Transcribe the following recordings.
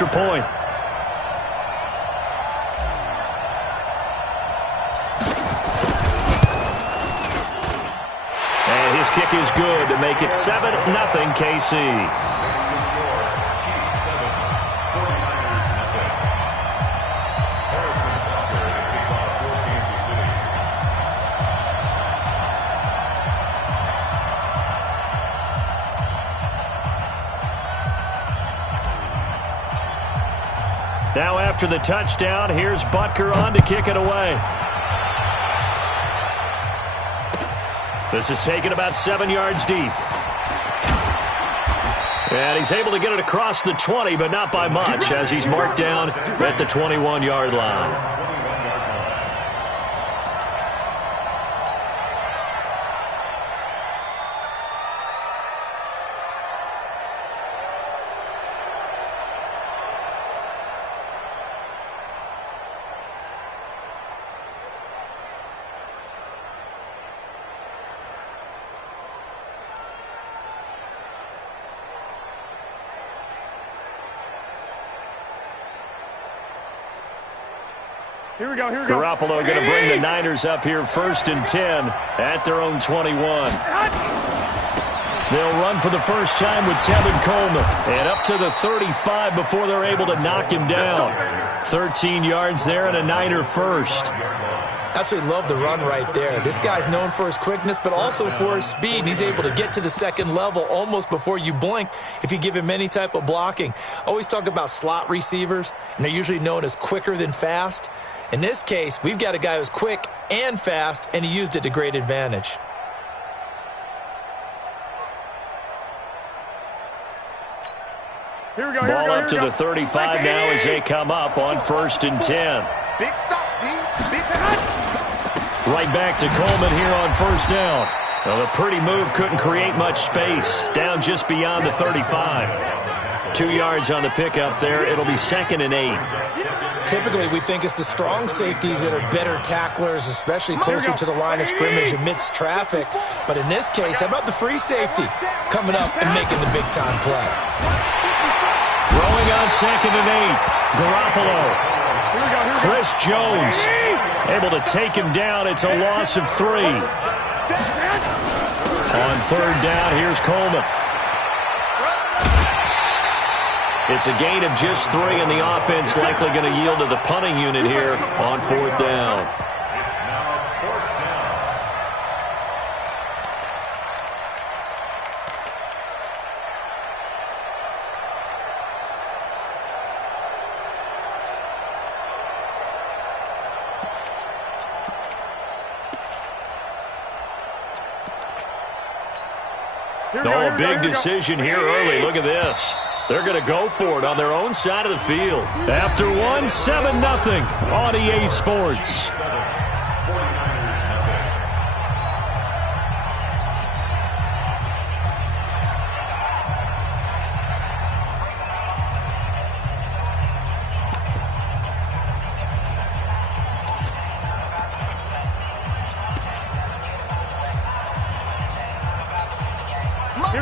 extra point. And his kick is good to make it 7-0 KC. Now after the touchdown, here's Butker on to kick it away. This is taken about 7 yards deep. And he's able to get it across the 20, but not by much, as he's marked down at the 21-yard line. Here we go, here we go. Garoppolo going to bring the Niners up here 1st and 10 at their own 21. They'll run for the first time with Tevin Coleman. And up to the 35 before they're able to knock him down. 13 yards there and a Niner first. Absolutely love the run right there. This guy's known for his quickness, but also for his speed. He's able to get to the second level almost before you blink if you give him any type of blocking. Always talk about slot receivers, and they're usually known as quicker than fast. In this case, we've got a guy who's quick and fast, and he used it to great advantage. Here we go, Ball up to the 35 now as they come up on 1st and 10. Big stop, D. Big stop. Right back to Coleman here on 1st down. Well, the pretty move couldn't create much space. Down just beyond the 35. 2 yards on the pickup there. It'll be 2nd and 8. Typically, we think it's the strong safeties that are better tacklers, especially closer to the line of scrimmage amidst traffic. But in this case, how about the free safety coming up and making the big-time play? Throwing on 2nd and 8. Garoppolo. Chris Jones able to take him down. It's a loss of 3. On 3rd down, here's Coleman. It's a gain of just 3, and the offense likely going to yield to the punting unit here on 4th down. Oh, big decision here early. Look at this. They're going to go for it on their own side of the field. After one, 7-0 on EA Sports.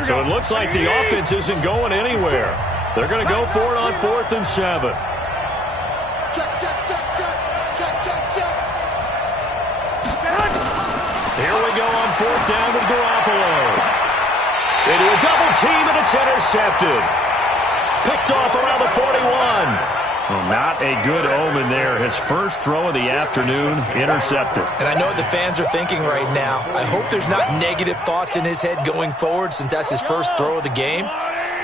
So it looks like the offense isn't going anywhere. They're going to go for it on 4th and 7. Check, check, check, check. Check, check, check. Here we go on 4th down with Garoppolo. Into a double team, and it's intercepted. Picked off around the 41. Well, not a good omen there. His first throw of the afternoon, intercepted. And I know what the fans are thinking right now. I hope there's not negative thoughts in his head going forward since that's his first throw of the game.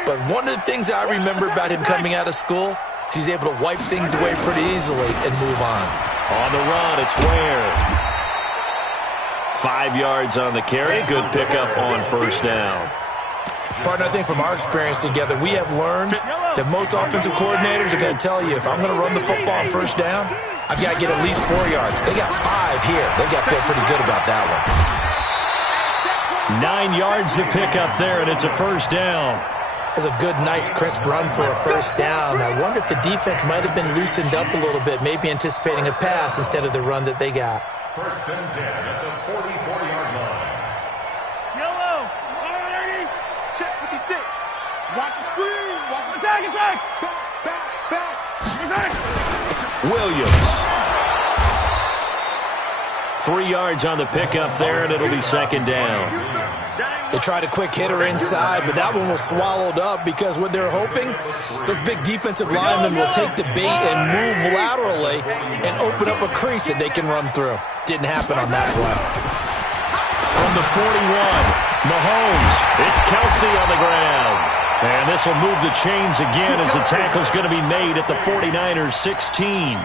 But one of the things I remember about him coming out of school is he's able to wipe things away pretty easily and move on. On the run, it's Ware. 5 yards on the carry. Good pickup on 1st down. Partner, I think from our experience together, we have learned that most offensive coordinators are going to tell you, if I'm going to run the football on 1st down, I've got to get at least 4 yards. They got 5 here. They've got to feel pretty good about that one. 9 yards to pick up there, and it's a 1st down. That's a good, nice, crisp run for a 1st down. I wonder if the defense might have been loosened up a little bit, maybe anticipating a pass instead of the run that they got. 1st and 10 at the 44-yard line. Yellow. Check 56. Watch the screen. Watch the tag attack. Back, back, Williams. 3 yards on the pickup there, and it'll be second down. They tried a quick hitter inside, but that one was swallowed up because what they're hoping, those big defensive linemen will take the bait and move laterally and open up a crease that they can run through. Didn't happen on that play. From the 41, Mahomes. It's Kelsey on the ground. And this will move the chains again as the tackle's going to be made at the 49ers 16.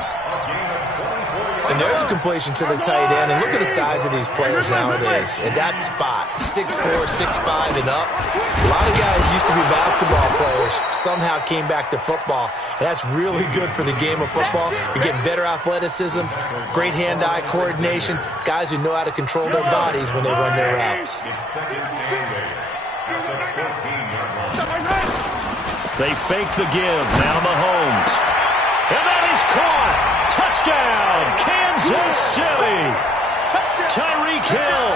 And there's a completion to the tight end. And look at the size of these players nowadays. At that spot, 6'4", 6'5", and up. A lot of guys used to be basketball players, somehow came back to football. And that's really good for the game of football. You're getting better athleticism, great hand-eye coordination, guys who know how to control their bodies when they run their routes. They fake the give. Now Mahomes. And that is caught. Touchdown, Kansas City. Tyreek Hill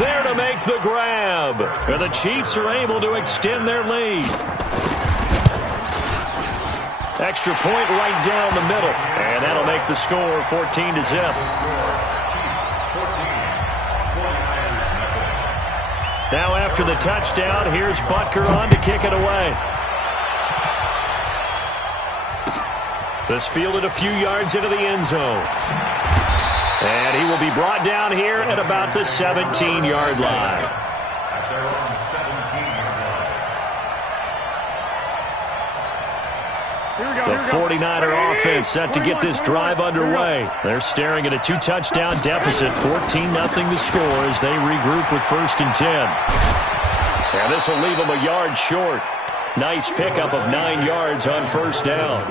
there to make the grab. And the Chiefs are able to extend their lead. Extra point right down the middle. And that'll make the score 14-0. Now after the touchdown, here's Butker on to kick it away. This fielded a few yards into the end zone. And he will be brought down here at about the 17-yard line. The 49er offense set to get this drive underway. They're staring at a 2-touchdown deficit, 14-0 to score as they regroup with 1st and 10. And this will leave them a yard short. Nice pickup of 9 yards on 1st down.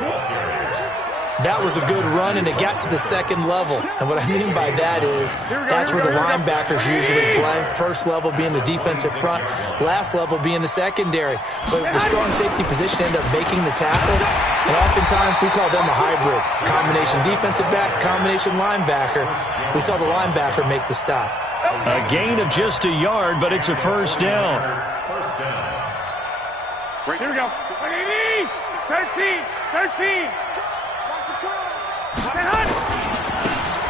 That was a good run, and it got to the second level. And what I mean by that is that's where the linebackers usually play. First level being the defensive front, last level being the secondary. But the strong safety position ended up making the tackle, and oftentimes we call them a hybrid. Combination defensive back, combination linebacker. We saw the linebacker make the stop. A gain of just a yard, but it's a 1st down. Here we go. 13.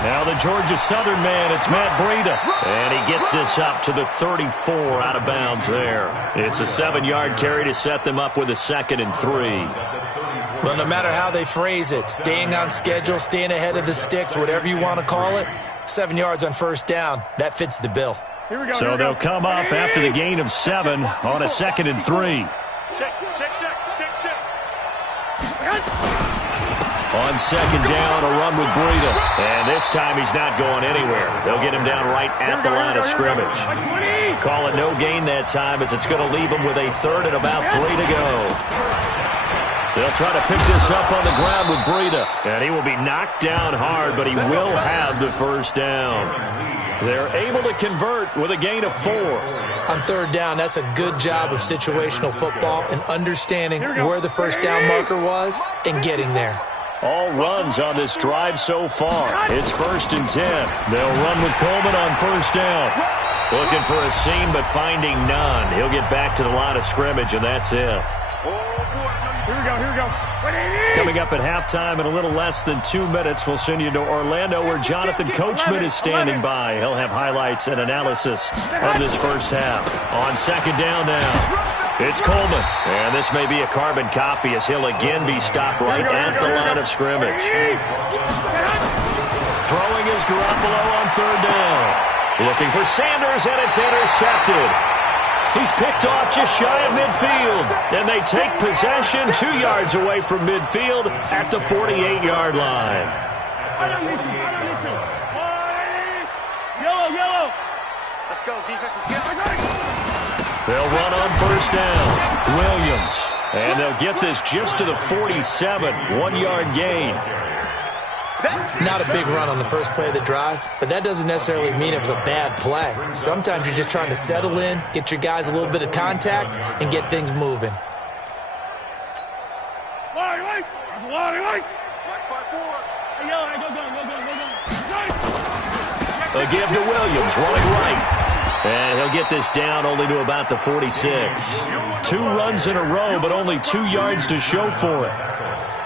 Now the Georgia Southern man, it's Matt Breida. And he gets this up to the 34 out of bounds there. It's a 7-yard carry to set them up with a 2nd and 3. Well, no matter how they phrase it, staying on schedule, staying ahead of the sticks, whatever you want to call it, 7 yards on 1st down, that fits the bill. So they'll come up after the gain of 7 on a 2nd and 3. Check. On 2nd down, a run with Breida. And this time he's not going anywhere. They'll get him down right at the line of scrimmage. Call it no gain that time as it's going to leave him with a 3rd and about 3 to go. They'll try to pick this up on the ground with Breida. And he will be knocked down hard, but he will have the 1st down. They're able to convert with a gain of 4. On 3rd down, that's a good job of situational football and understanding where the 1st down marker was and getting there. All runs on this drive so far. It's 1st and 10. They'll run with Coleman on 1st down. Looking for a seam, but finding none. He'll get back to the line of scrimmage, and that's it. Here we go. Coming up at halftime in a little less than 2 minutes, we'll send you to Orlando where Jonathan Coachman is standing by. He'll have highlights and analysis of this 1st half. On 2nd down now. It's Coleman, and this may be a carbon copy as he'll again be stopped right at the line of scrimmage. Throwing is Garoppolo on 3rd down. Looking for Sanders, and it's intercepted. He's picked off just shy of midfield, and they take possession 2 yards away from midfield at the 48-yard line. Yellow. Let's go, defense. Let's go. They'll run on 1st down. Williams. And they'll get this just to the 47. 1-yard gain. Not a big run on the first play of the drive, but that doesn't necessarily mean it was a bad play. Sometimes you're just trying to settle in, get your guys a little bit of contact, and get things moving. A give to Williams, running right. And he'll get this down only to about the 46. 2 runs in a row, but only 2 yards to show for it.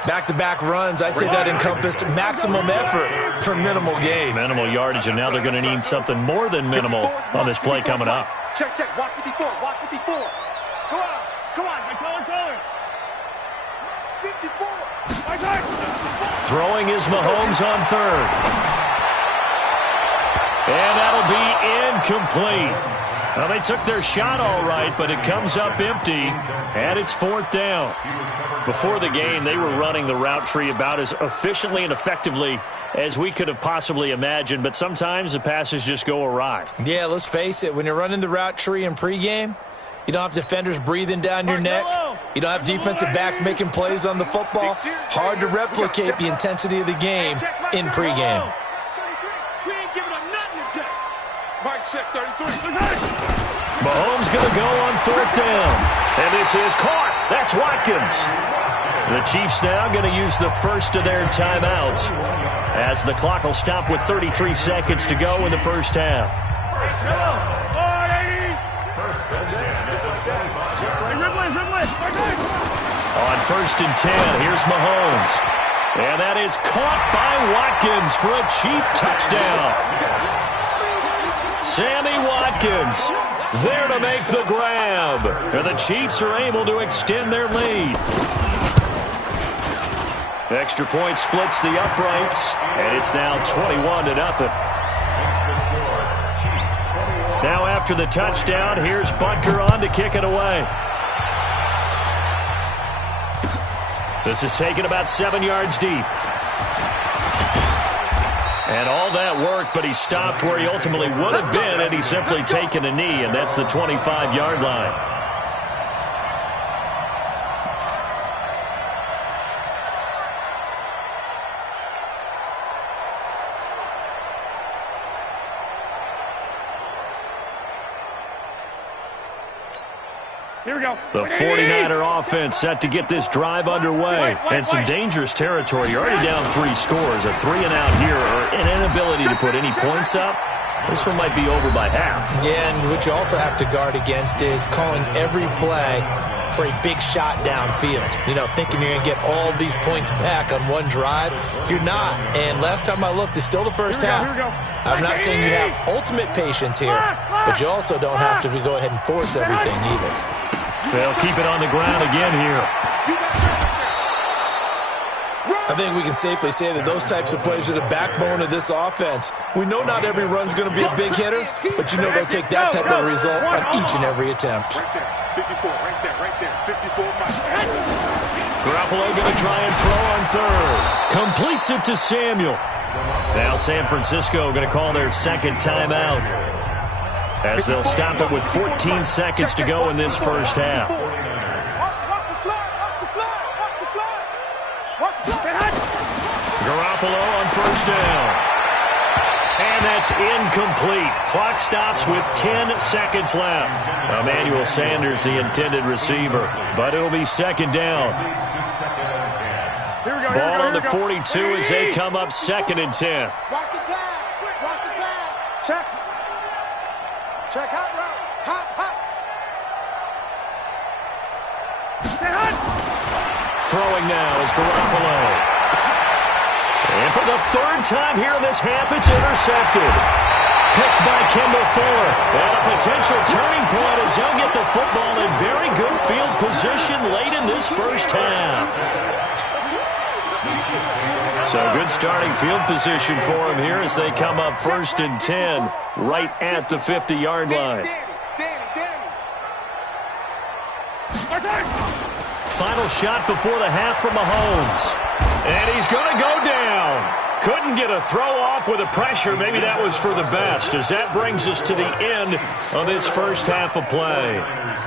Back-to-back runs, I'd say that encompassed maximum effort for minimal gain. Minimal yardage, and now they're going to need something more than minimal on this play coming up. Check. Watch 54. Watch 54. Come on. Color. 54. Throwing is Mahomes on third. And that'll be incomplete. Well, they took their shot all right, but it comes up empty, and it's fourth down. Before the game, they were running the route tree about as efficiently and effectively as we could have possibly imagined, but sometimes the passes just go awry. Yeah, let's face it. When you're running the route tree in pregame, you don't have defenders breathing down your neck. You don't have defensive backs making plays on the football. Hard to replicate the intensity of the game in pregame. Mike check 33. Mahomes going to go on fourth down. And this is caught. That's Watkins. The Chiefs now going to use the first of their timeouts as the clock will stop with 33 seconds to go in the first half. On first and 10, here's Mahomes. And that is caught by Watkins for a Chief touchdown. Sammy Watkins there to make the grab. And the Chiefs are able to extend their lead. Extra point splits the uprights, and it's now 21-0. Now after the touchdown, here's Butker on to kick it away. This is taken about 7 yards deep. And all that work, but he stopped where he ultimately would have been had he simply taken a knee, and that's the 25-yard line. Here we go. The 49er offense set to get this drive underway. And some dangerous territory. You're already down 3 scores. A 3-and-out here or an inability to put any points up. This one might be over by half. Yeah, and what you also have to guard against is calling every play for a big shot downfield. You know, thinking you're going to get all these points back on one drive. You're not. And last time I looked, it's still the first half. I'm not saying you have ultimate patience here, but you also don't have to go ahead and force everything either. They'll keep it on the ground again here. I think we can safely say that those types of plays are the backbone of this offense. We know not every run's going to be a big hitter, but you know they'll take that type of result on each and every attempt. Right there. 54, right there. 54 Mike. Garoppolo going to try and throw on third. Completes it to Samuel. Now San Francisco going to call their second timeout, as they'll stop it with 14 seconds to go in this first half. Garoppolo on first down. And that's incomplete. Clock stops with 10 seconds left. Emmanuel Sanders, the intended receiver. But it'll be second down. Ball on the 42 as they come up second and 10. Watch the pass. Watch the pass. Check. Check hot route. Hot. Throwing now is Garoppolo. And for the third time here in this half, it's intercepted. Picked by Kendall Fuller. And a potential turning point as he'll get the football in very good field position late in this first half. So good starting field position for him here as they come up first and 10 right at the 50-yard line. Final shot before the half from Mahomes. And he's going to go down. Couldn't get a throw off with the pressure. Maybe that was for the best, as that brings us to the end of this first half of play.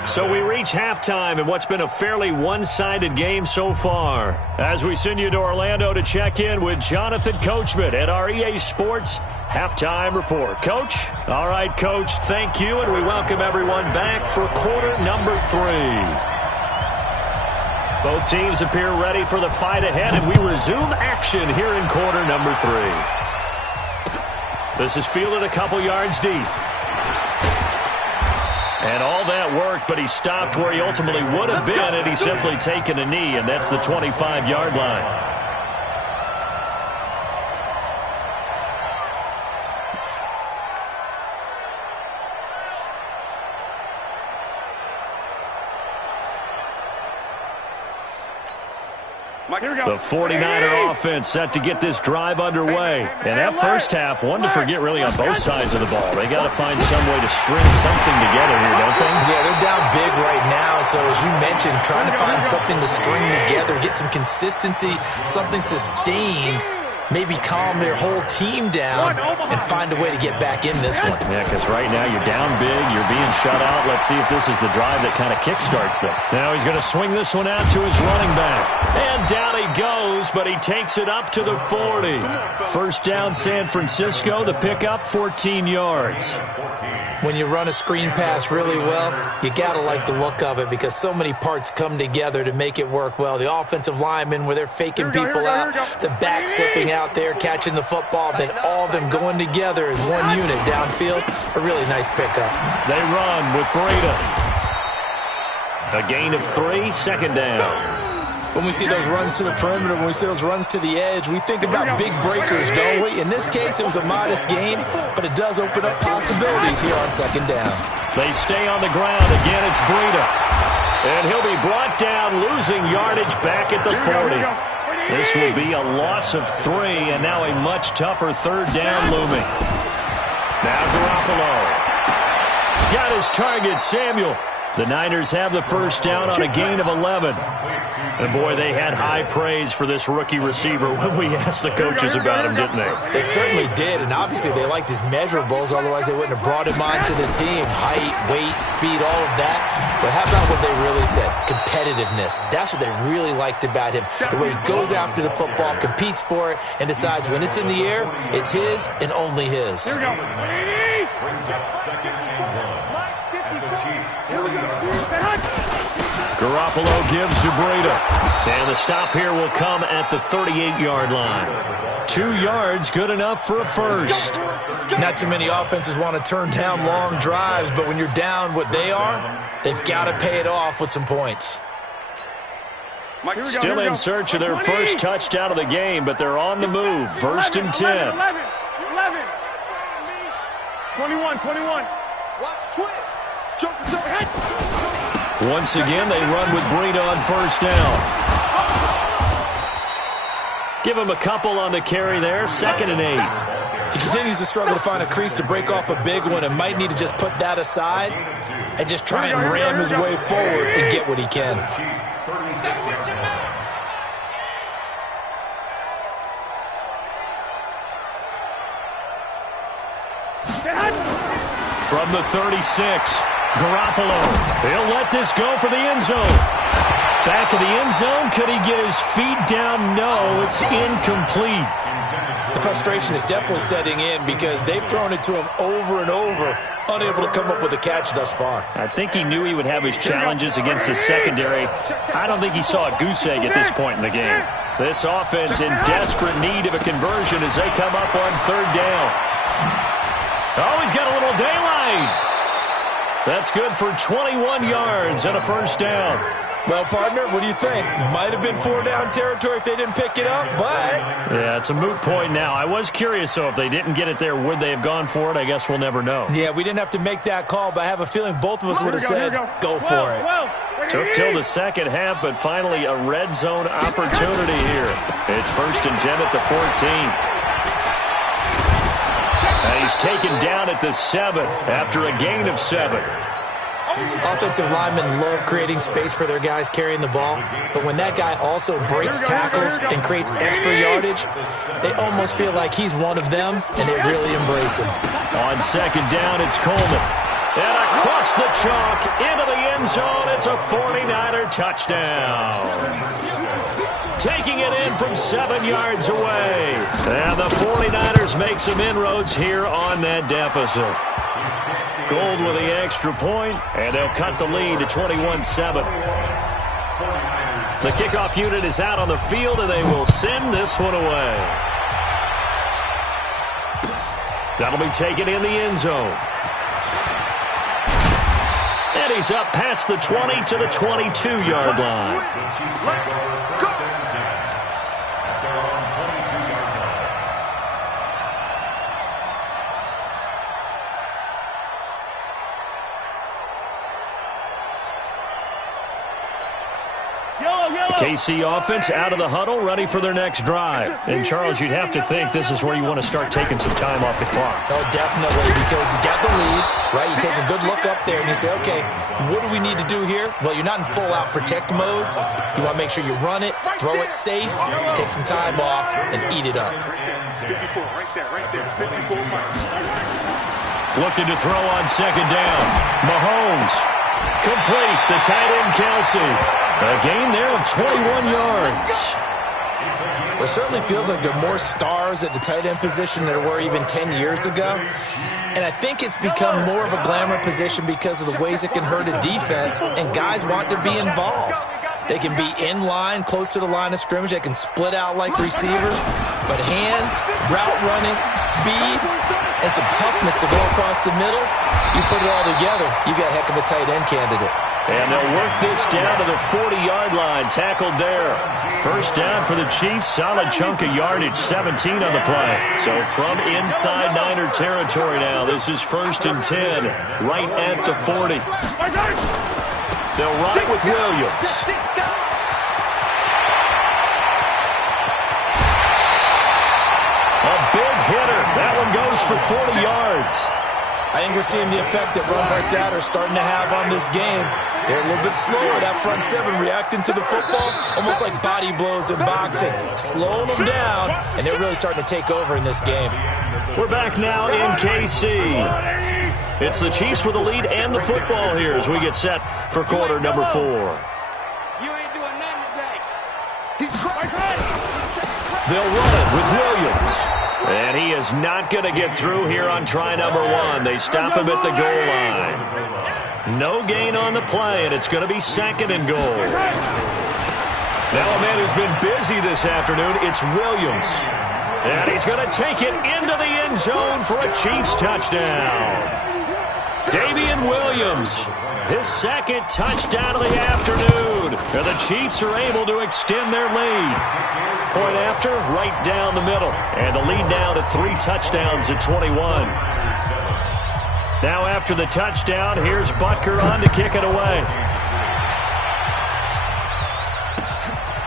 So we reach halftime in what's been a fairly one-sided game so far, as we send you to Orlando to check in with Jonathan Coachman at our EA Sports Halftime Report. Coach? All right, Coach, thank you, and we welcome everyone back for quarter number 3. Both teams appear ready for the fight ahead, and we resume action here in quarter number 3. This is fielded a couple yards deep. And all that work, but he stopped where he ultimately would have been, and he's simply taken a knee, and that's the 25-yard line. The 49er offense set to get this drive underway. And that first half, one to forget really on both sides of the ball. They got to find some way to string something together here, don't they? Yeah, they're down big right now. So as you mentioned, trying to find something to string together, get some consistency, something sustained, maybe calm their whole team down and find a way to get back in this one. Yeah, because right now you're down big, you're being shut out. Let's see if this is the drive that kind of kickstarts them. Now he's going to swing this one out to his running back. And down he goes, but he takes it up to the 40. First down, San Francisco. The pickup, 14 yards. When you run a screen pass really well, you got to like the look of it because so many parts come together to make it work well. The offensive linemen, where they're faking people out, the back slipping out there, catching the football, then all of them going together as one unit downfield. A really nice pickup. They run with Breida. A gain of 3, second down. When we see those runs to the perimeter, when we see those runs to the edge, we think about big breakers, don't we? In this case, it was a modest gain, but it does open up possibilities here on second down. They stay on the ground. Again, it's Breida. And he'll be brought down, losing yardage back at the 40. This will be a loss of 3, and now a much tougher third down looming. Now Garoppolo. Got his target, Samuel. The Niners have the first down on a gain of 11. And, boy, they had high praise for this rookie receiver when we asked the coaches about him, didn't they? They certainly did, and obviously they liked his measurables. Otherwise, they wouldn't have brought him onto the team. Height, weight, speed, all of that. But how about what they really said? Competitiveness. That's what they really liked about him. The way he goes after the football, competes for it, and decides when it's in the air, it's his and only his. Here we go. Brings up second and 1. And the Chiefs. Garoppolo gives to Breida. And the stop here will come at the 38-yard line. 2 yards, good enough for a first. Not too many offenses want to turn down long drives, but when you're down what they are, they've got to pay it off with some points. Still in search of their first touchdown of the game, but they're on the move. First and 10. 11. 21. Watch twins. Joker's overhead. Once again, they run with Breida on first down. Give him a couple on the carry there. 2nd and 8. He continues to struggle to find a crease to break off a big one and might need to just put that aside and just try and ram his way forward and get what he can. From the 36, Garoppolo. He'll let this go for the end zone. Back of the end zone. Could he get his feet down? No, it's incomplete. The frustration is definitely setting in because they've thrown it to him over and over, unable to come up with a catch thus far. I think he knew he would have his challenges against his secondary. I don't think he saw a goose egg at this point in the game. This offense in desperate need of a conversion as they come up on third down. Oh, he's got a little daylight. That's good for 21 yards and a first down. Well, partner, what do you think? Might have been 4-down territory if they didn't pick it up, but... Yeah, it's a moot point now. I was curious, though, if they didn't get it there, would they have gone for it? I guess we'll never know. Yeah, we didn't have to make that call, but I have a feeling both of us would have said, go for it. Took till the second half, but finally a red zone opportunity here. It's 1st and 10 at the 14. He's taken down at the 7 after a gain of 7. Offensive linemen love creating space for their guys carrying the ball, but when that guy also breaks tackles and creates extra yardage, they almost feel like he's one of them, and they really embrace him. On 2nd down, it's Coleman. And across the chalk, into the end zone, it's a 49er touchdown. Taking it in from 7 yards away. And the 49ers make some inroads here on that deficit. Gold with the extra point, and they'll cut the lead to 21-7. The kickoff unit is out on the field, and they will send this one away. That'll be taken in the end zone. it. He's up past the 20 to the 22-yard line. KC offense out of the huddle, ready for their next drive. And, Charles, you'd have to think this is where you want to start taking some time off the clock. Oh, definitely, because you got the lead, right? You take a good look up there and you say, okay, what do we need to do here? Well, you're not in full-out protect mode. You want to make sure you run it, throw it safe, take some time off, and eat it up. 54, right there, 54 miles. Looking to throw on second down. Mahomes. Complete. The tight end, Kelsey. A gain there of 21 yards. Well, it certainly feels like there are more stars at the tight end position than there were even 10 years ago. And I think it's become more of a glamour position because of the ways it can hurt a defense, and guys want to be involved. They can be in line, close to the line of scrimmage. They can split out like receivers. But hands, route running, speed, and some toughness to go across the middle, you put it all together, you got a heck of a tight end candidate. And they'll work this down to the 40-yard line, tackled there. First down for the Chiefs, solid chunk of yardage, 17 on the play. So from inside Niner territory now, this is 1st and 10, right at the 40. They'll run it with Williams. A big hitter. That one goes for 40 yards. I think we're seeing the effect that runs like that are starting to have on this game. They're a little bit slower, that front seven, reacting to the football, almost like body blows in boxing, slowing them down, and they're really starting to take over in this game. We're back now in KC. It's the Chiefs with the lead and the football here as we get set for quarter number 4. You ain't doing nothing today. He's They'll run it with Williams. And he is not going to get through here on try number 1. They stop him at the goal line. No gain on the play, and it's going to be 2nd and goal. Now a man who's been busy this afternoon, it's Williams. And he's going to take it into the end zone for a Chiefs touchdown. Davian Williams, his 2nd touchdown of the afternoon. And the Chiefs are able to extend their lead. Point after, right down the middle. And the lead now to 3 touchdowns at 21. Now after the touchdown, here's Butker on to kick it away.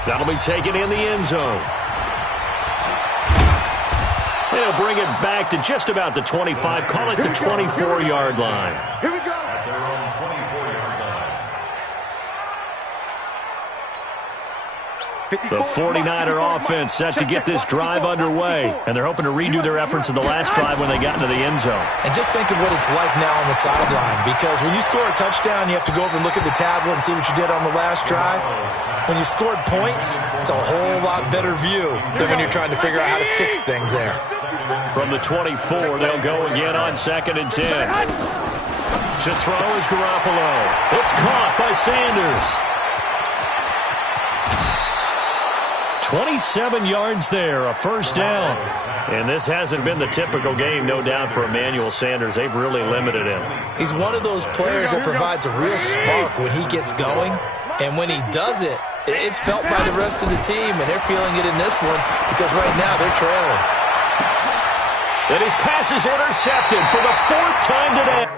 That'll be taken in the end zone. They'll bring it back to just about the 25. Call it the 24-yard line. Here we go. The 49er offense set to get this drive underway, and they're hoping to redo their efforts in the last drive when they got into the end zone. And just think of what it's like now on the sideline, because when you score a touchdown, you have to go over and look at the tablet and see what you did on the last drive. When you scored points, it's a whole lot better view than when you're trying to figure out how to fix things there. From the 24, they'll go again on 2nd and 10. To throw is Garoppolo. It's caught by Sanders. 27 yards there, a first down. And this hasn't been the typical game, no doubt, for Emmanuel Sanders. They've really limited him. He's one of those players that provides a real spark when he gets going. And when he does it, it's felt by the rest of the team, and they're feeling it in this one because right now they're trailing. And his pass is intercepted for the 4th time today.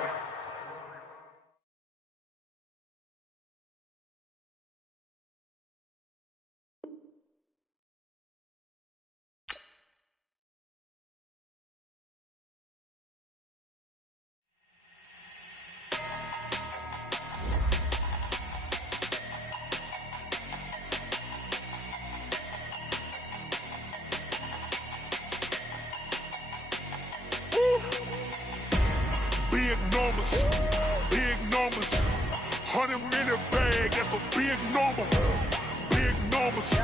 Big numbers, 100-minute bag, that's a big number, big numbers.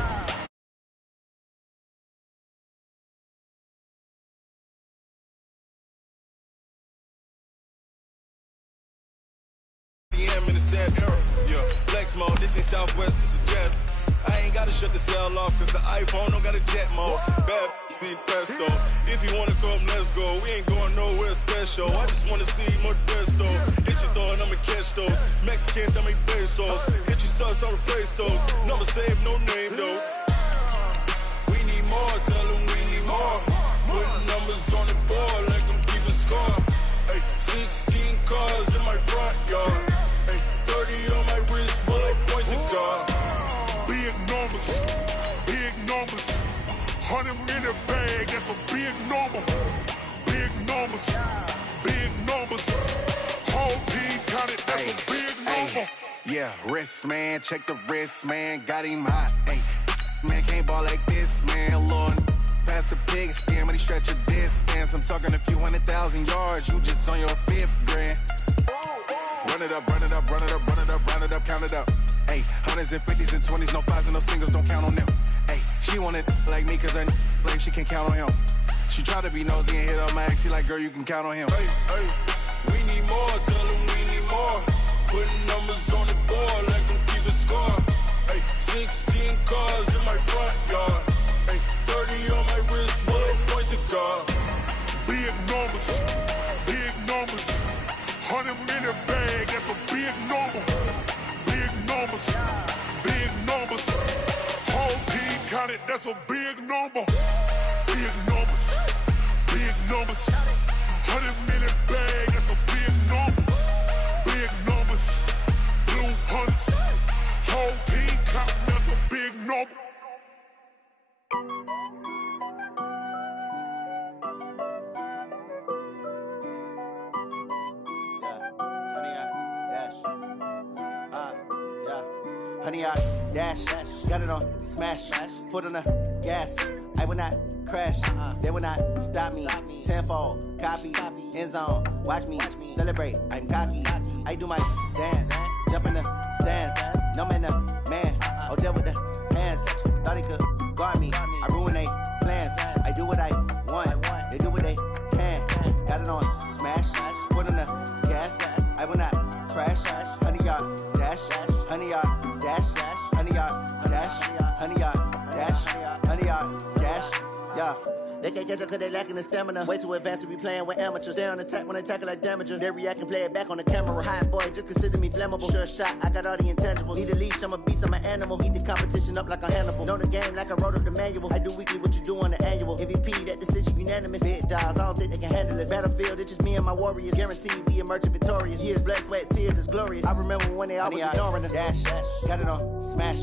I'm in the sad era, yeah, flex mode, this ain't Southwest, this is Jazz. I ain't gotta shut the cell off, cause the iPhone don't got a jet mode, bad. beat pesto. If you wanna come, let's go. We ain't going nowhere special. I just wanna see Modesto. Hit your thought, I'ma catch those. Mexican, dummy pesos. Hit your sus, I'll replace those. Number save, no name though. We need more, tell them we need more. Putting numbers on the board, let them keep a score. Ay, 16 cars in my front yard. Ay, 30 on my wrist, bullet point to God. Big numbers, big numbers. 100 in the bag, that's a big number. Big numbers, big numbers. Whole team counted, that's a big number. Yeah, wrist man, check the wrist man, got him hot. Ay, man can't ball like this, man. Lord, past the pig skin when he stretch a distance. I'm talking a few 100,000 yards, you just on your 5th grand. Run it up, run it up, run it up, run it up, run it up, count it up. Ay, 100s and 50s and 20s, no 5s and no singles, don't count on them. Ay, she wanted like me cause her like she can count on him. She tried to be nosy and hit her max, she like, girl, you can count on him. Hey, hey, we need more, tell them we need more. Putting numbers on the board, let them keep a score. Hey, 16 cars in my front yard. Hey, 30 on my wrist, bullet point to God. Big numbers, big numbers. 100 in the bag, that's a big number. Big numbers, big numbers. Whole team counted, that's a big number. Big numbers, big numbers. 100 in the bag, that's a big number. Big numbers, blue hunts. Whole team counting, that's a big number. Honey, I dash, got it on smash, foot on the gas. I will not crash, they will not stop me. Tenfold, copy, end zone, watch me celebrate. I'm cocky, I do my dance, jump in the stands. No man, the man, Odell with the hands. Thought he could guard me, I ruin they plans. I do what I want, they do what they can. Got it on smash, foot on the gas. I will not crash, honey, y'all dash, honey, y'all dash, honey, y'all dash, honey, y'all dash, honey, y'all dash, yeah. They can't catch up cause they lacking the stamina. Way too advanced to be playing with amateurs. Stay on attack when they tackle like damager. They react and play it back on the camera. Hot boy, just consider me flammable. Sure shot, I got all the intangibles. Need a leash, I'm a beast, I'm an animal. Heat the competition up like a Hannibal. Know the game like I wrote up the manual. I do weekly what you do on the annual. MVP, that decision unanimous. Big dials, I don't think they can handle it. Battlefield, it's just me and my warriors. Guaranteed we emerging victorious. Years, blood, sweat, tears, is glorious. I remember when they always ignoring us. Dash, got it on smash,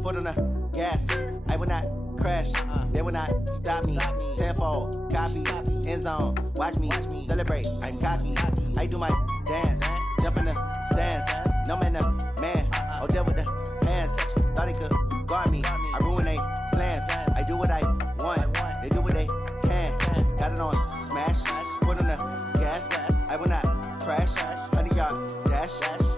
foot on the gas. I will not crash, they will not stop me. Tenfold, copy, end zone, watch me celebrate. I'm cocky, I do my dance, jump in the stands. No man, the man, Odell with the hands. Thought he could guard me, I ruin they plans. I do what I want, they do what they can. Got it on smash, foot on the gas. I will not crash, honey, y'all dash,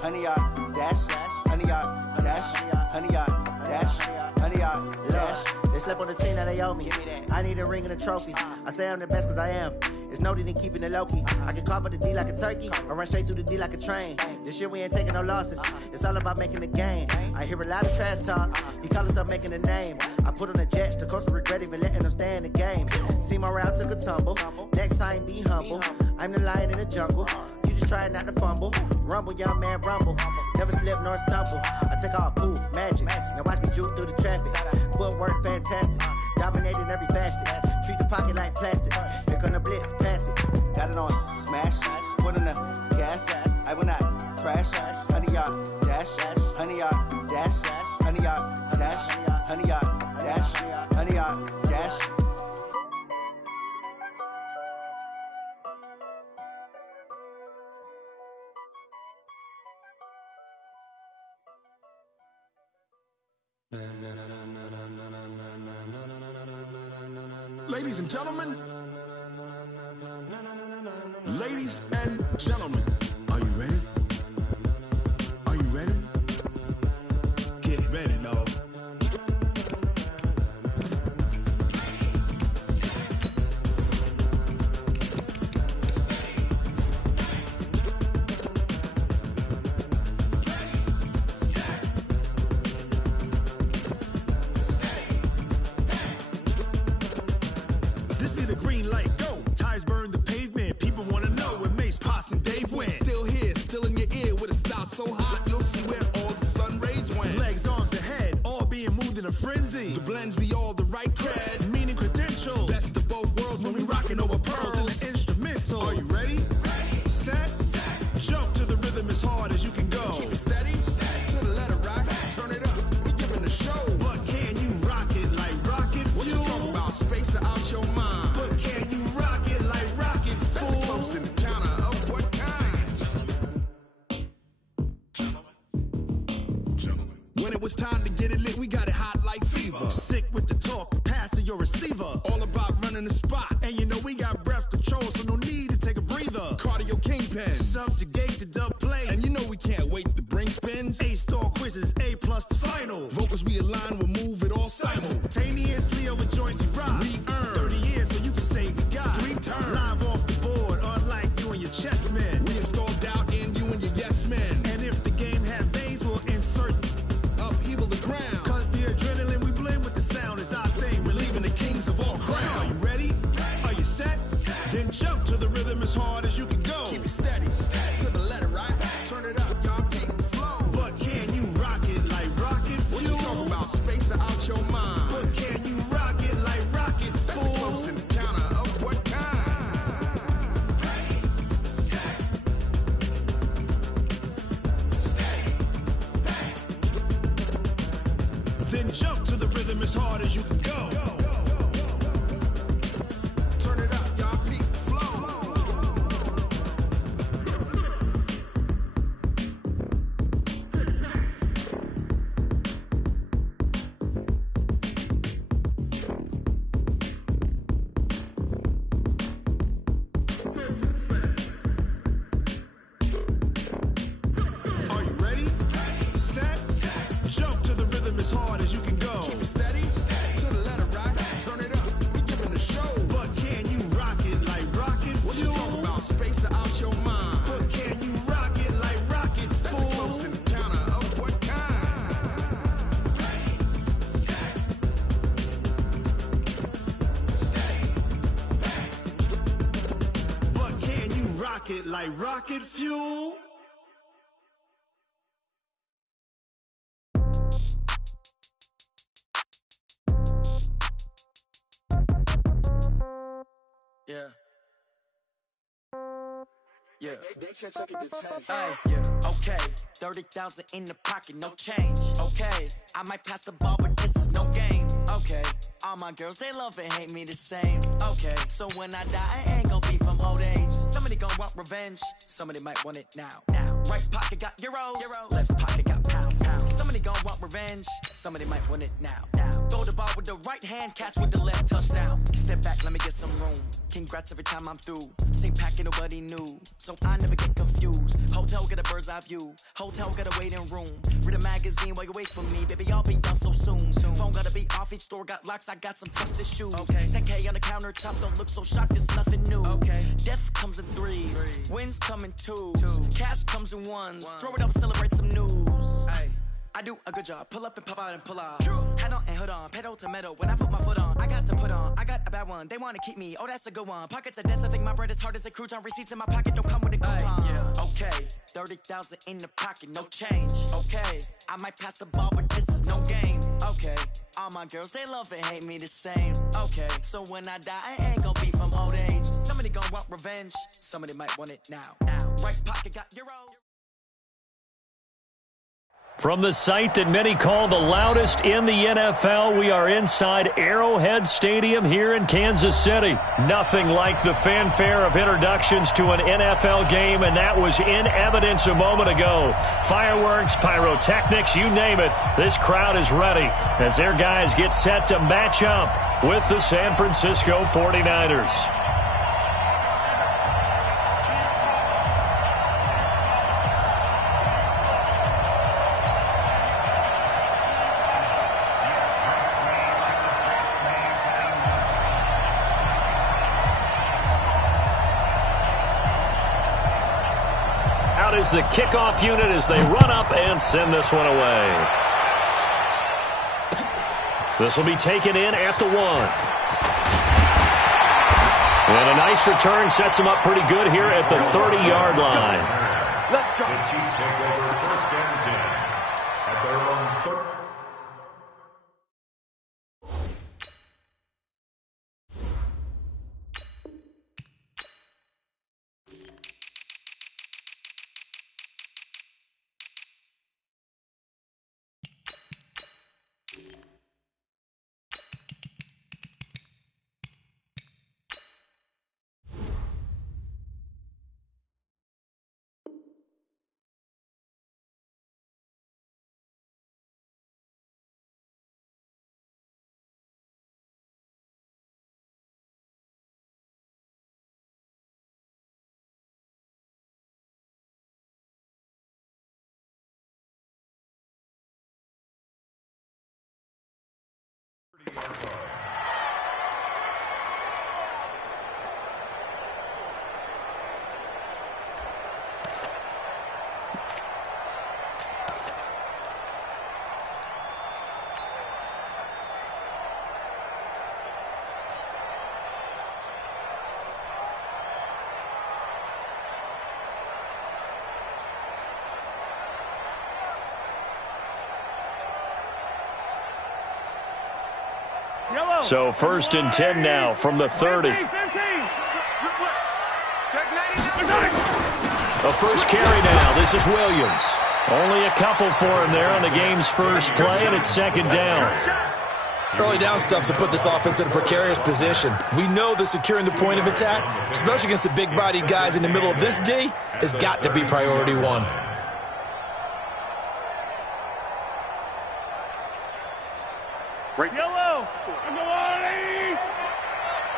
honey, y'all dash, honey, y'all dash, honey, y'all dash, honey, y'all dash. They slept on the team that they owe me. I need a ring and a trophy. I say I'm the best cause I am. It's no need in keeping it low-key. I can carve up the D like a turkey or run straight through the D like a train. This year we ain't taking no losses. It's all about making the game. I hear a lot of trash talk. He call himself making a name. I put on the Jets. The coach will regret even letting them stay in the game. Team morale took a tumble. Next time be humble. I'm the lion in the jungle. You just trying not to fumble. Rumble, young man, rumble. Never slip nor stumble. I take off, poof, magic. Now watch me juke through the traffic. Footwork fantastic. Dominating every facet. Treat the pocket like plastic. Here come the blitz, pass it. Got it on smash. Foot on the gas. I will not crash. Honey, y'all dash. Honey, y'all dash. Honey, y'all dash. Honey, y'all dash. Honey, y'all dash. Ladies and gentlemen, ladies and gentlemen, are you ready? Are you ready? Get ready, dog. This be the green light, go. Tires burn the pavement, people want to know where Mace, Potts, and Dave went. Still here, still in your ear with a style so hot, you'll see where all the sun rays went. Legs, arms, the head, all being moved in a frenzy. The blends be all the right cred, meaning credentials. Best of both worlds when we rockin' over pearls in the instrumental. Are you ready? Set, jump to the rhythm as hard as you can go. Keep it steady, to the letter rock, turn it up, we giving the show. But can you rock it like rocket fuel? What you talking about, space out your mind? But can you rock it like rockets, fool? That's a close encounter of what kind? Gentlemen. When it was time to get it lit, we got it hot like fever. Sick with the talk, pass to your receiver. All about running the spot. And you know we got breath control, so no need to take a breather. Cardio kingpin. Subjugate the dub play. And you know we can't wait to bring spins. A-star quizzes, A+ the final. Vocals we align, we'll move it all simultaneously over joints we rock. We earn 30 years so you can say we got 3 turns. Live off the board, unlike you and your chess men. We install doubt in you and your yes men. And if the game had veins, we'll insert upheaval the ground. Cause the adrenaline we blend with the sound is our thing. Relieving the kings of all crowns. So are you ready? Are you set? Then jump to the rhythm as hard as you can go. Keep it steady, to the letter right. Turn it up, y'all keep it flow. But can you rock it like rocket fuel? What you talking about, space out your mind? But can you rock it like rockets, fool? That's a close encounter of what kind? Ready, set, steady, back. Then jump to the rhythm as hard as you can go. Turn it up, y'all keep it flow. Are you ready? Set, jump to the rhythm as hard as you can go. Keep it steady, to the letter right. Turn it up, we giving the show. But can you rock it like rocket What fuel? you talking about, space out your mind? But can you rock it like rockets, That's fool? a close encounter of what kind? Ready, set, steady, back. But can you rock it like rocket fuel? Yeah. Yeah. Hey, yeah. Okay. 30,000 in the pocket, no change. Okay. I might pass the ball, but this is no game. Okay. All my girls, they love and hate me the same. Okay. So when I die, I ain't gonna be from old age. Somebody gon' want revenge. Somebody might want it now. Right pocket got euros. Left pocket got pound. Somebody gon' want revenge. Somebody might want it now. Throw the ball with the right hand, catch with the left, touchdown. Step back, let me get some room. Congrats every time I'm through. Same packet, nobody knew, so I never get confused. Hotel get a bird's eye view. Hotel got a waiting room. Read a magazine while you wait for me, baby. I'll be done so soon. Phone gotta be off. Each store got locks. I got some trusted shoes. Okay. 10K on the countertop. Don't look so shocked. It's nothing new. Okay. Death comes in threes. Wins come in twos. Cash comes in ones. Throw it up, celebrate some news. Ay. I do a good job. Pull up and pop out and pull out. Head on and hood on. Pedal to metal. When I put my foot on, I got to put on. I got a bad one. They want to keep me. Oh, that's a good one. Pockets are dense. I think my bread is hard as a crouton. Receipts in my pocket don't come with a coupon. Yeah. Okay. 30,000 in the pocket. No change. Okay. I might pass the ball, but this is no game. Okay. All my girls, they love and hate me the same. Okay. So when I die, I ain't gonna be from old age. Somebody gonna want revenge. Somebody might want it now. Right pocket got euros. From the site that many call the loudest in the NFL, we are inside Arrowhead Stadium here in Kansas City. Nothing like the fanfare of introductions to an NFL game, and that was in evidence a moment ago. Fireworks, pyrotechnics, you name it. This crowd is ready as their guys get set to match up with the San Francisco 49ers. Is the kickoff unit as they run up and send this one away. This will be taken in at the 1. And a nice return sets him up pretty good here at the 30-yard line. Let's go. The Chiefs take over 1st and 10 at their own 30. So 1st and 10 now from the 30. A first carry now. This is Williams. Only a couple for him there on the game's first play, and it's 2nd down. Early down stuff to put this offense in a precarious position. We know that securing the point of attack, especially against the big-bodied guys in the middle of this D, has got to be priority one. Right. Yellow.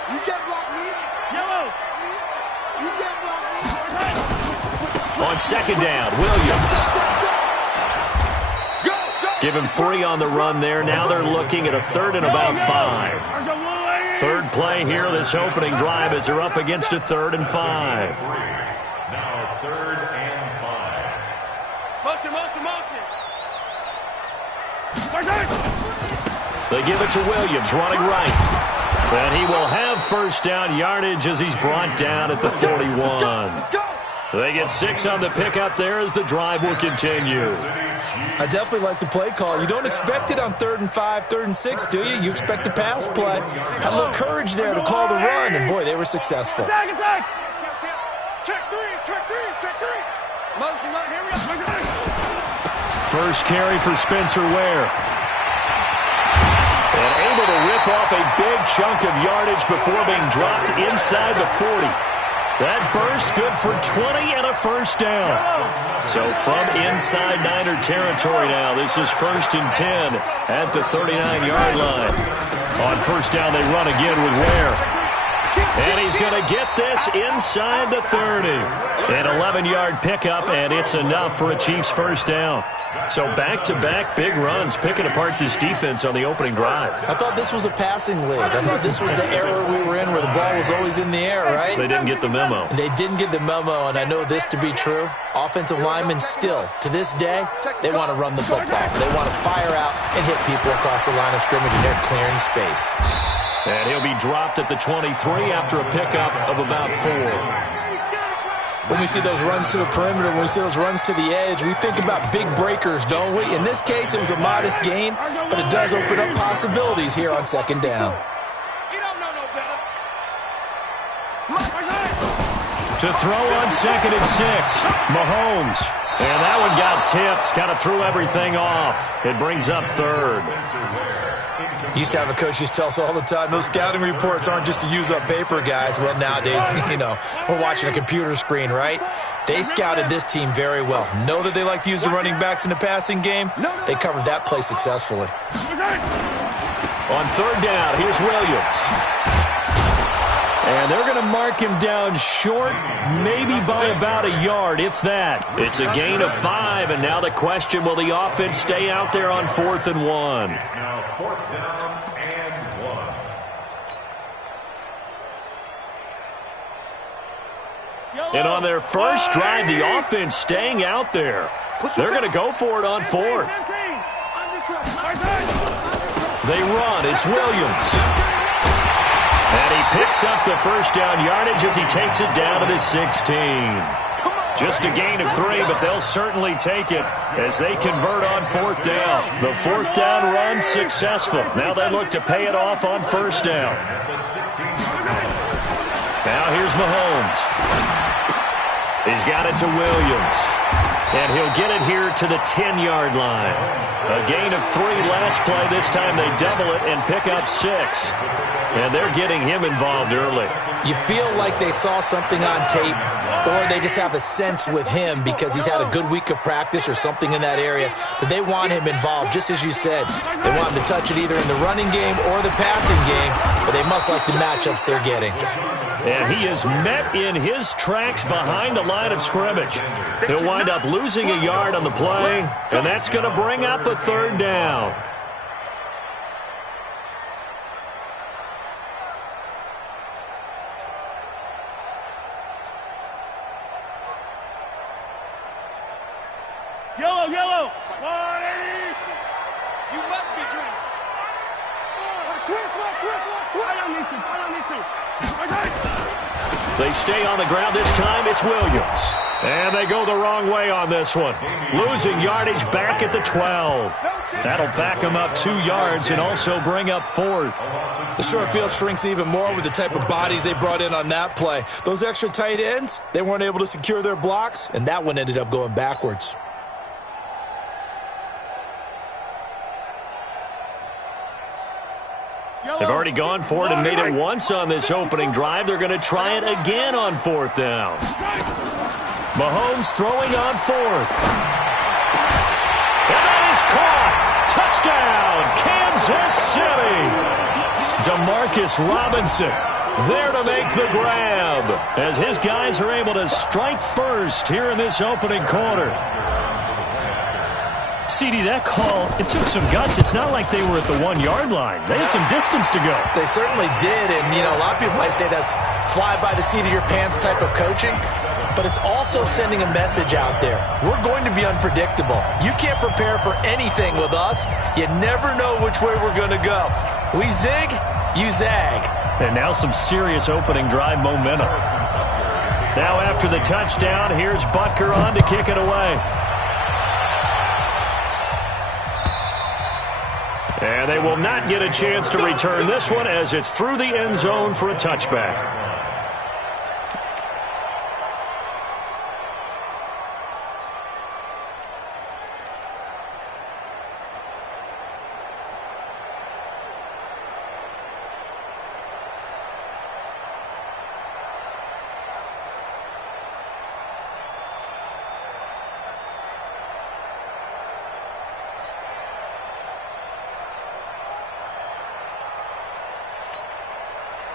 You can't block me. Yellow. You can't block me. On 2nd down, Williams. Give him 3 on the run there. Now they're looking at a 3rd and about 5. 3rd play here, this opening drive, as they're up against a 3rd and 5. Now 3rd and 5. Motion. They give it to Williams, running right. And he will have first down yardage as he's brought down at the 41. They get 6 on the pickup there as the drive will continue. I definitely like the play call. You don't expect it on 3rd and 5, 3rd and 6, do you? You expect a pass play. Had a little courage there to call the run, and boy, they were successful. Check 3. Motion, here we go. First carry for Spencer Ware. And able to rip off a big chunk of yardage before being dropped inside the 40. That burst good for 20 and a first down. So from inside Niner territory now, this is 1st and 10 at the 39-yard line. On first down, they run again with Ware. And he's going to get this inside the 30. An 11-yard pickup, and it's enough for a Chiefs first down. So back-to-back big runs, picking apart this defense on the opening drive. I thought this was a passing league. I thought this was the era we were in where the ball was always in the air, right? They didn't get the memo. They didn't get the memo, and I know this to be true. Offensive linemen still, to this day, they want to run the football. They want to fire out and hit people across the line of scrimmage, and they're clearing space. And he'll be dropped at the 23 after a pickup of about 4. When we see those runs to the perimeter, when we see those runs to the edge, we think about big breakers, don't we? In this case, it was a modest gain, but it does open up possibilities here on 2nd down. To throw on 2nd and 6, Mahomes. And that one got tipped, kind of threw everything off. It brings up 3rd. Used to have a coach used to tell us all the time, those scouting reports aren't just to use up paper, guys. Well, nowadays, we're watching a computer screen, right? They scouted this team very well. Know that they like to use the running backs in the passing game. They covered that play successfully. On 3rd down, here's Williams. And they're going to mark him down short, maybe by about a yard, if that. It's a gain of 5, and now the question, will the offense stay out there on 4th and 1? It's now 4th down and 1. And on their first drive, the offense staying out there. They're going to go for it on 4th. They run. It's Williams. And he picks up the first down yardage as he takes it down to the 16. Just a gain of 3, but they'll certainly take it as they convert on 4th down. The 4th down run successful. Now they look to pay it off on 1st down. Now here's Mahomes. He's got it to Williams. And he'll get it here to the 10-yard line. A gain of 3 last play. This time they double it and pick up 6. And they're getting him involved early. You feel like they saw something on tape, or they just have a sense with him because he's had a good week of practice or something in that area that they want him involved, just as you said. They want him to touch it either in the running game or the passing game, but they must like the matchups they're getting. And he is met in his tracks behind the line of scrimmage. He'll wind up losing a yard on the play, and that's going to bring up a 3rd down. Yellow. 180. You must be dreaming. Switch. Fight on these two. They stay on the ground this time. It's Williams. And they go the wrong way on this one. Losing yardage back at the 12. That'll back them up 2 yards and also bring up 4th. The short field shrinks even more with the type of bodies they brought in on that play. Those extra tight ends, they weren't able to secure their blocks, and that one ended up going backwards. They've already gone for it and made it once on this opening drive. They're going to try it again on 4th down. Mahomes throwing on 4th. And that is caught. Touchdown, Kansas City. Demarcus Robinson there to make the grab as his guys are able to strike first here in this opening quarter. CD, that call, it took some guts. It's not like they were at the 1-yard line. They had some distance to go. They certainly did, and, a lot of people might say that's fly by the seat of your pants type of coaching, but it's also sending a message out there. We're going to be unpredictable. You can't prepare for anything with us. You never know which way we're going to go. We zig, you zag. And now some serious opening drive momentum. Now after the touchdown, here's Butker on to kick it away. And they will not get a chance to return this one as it's through the end zone for a touchback.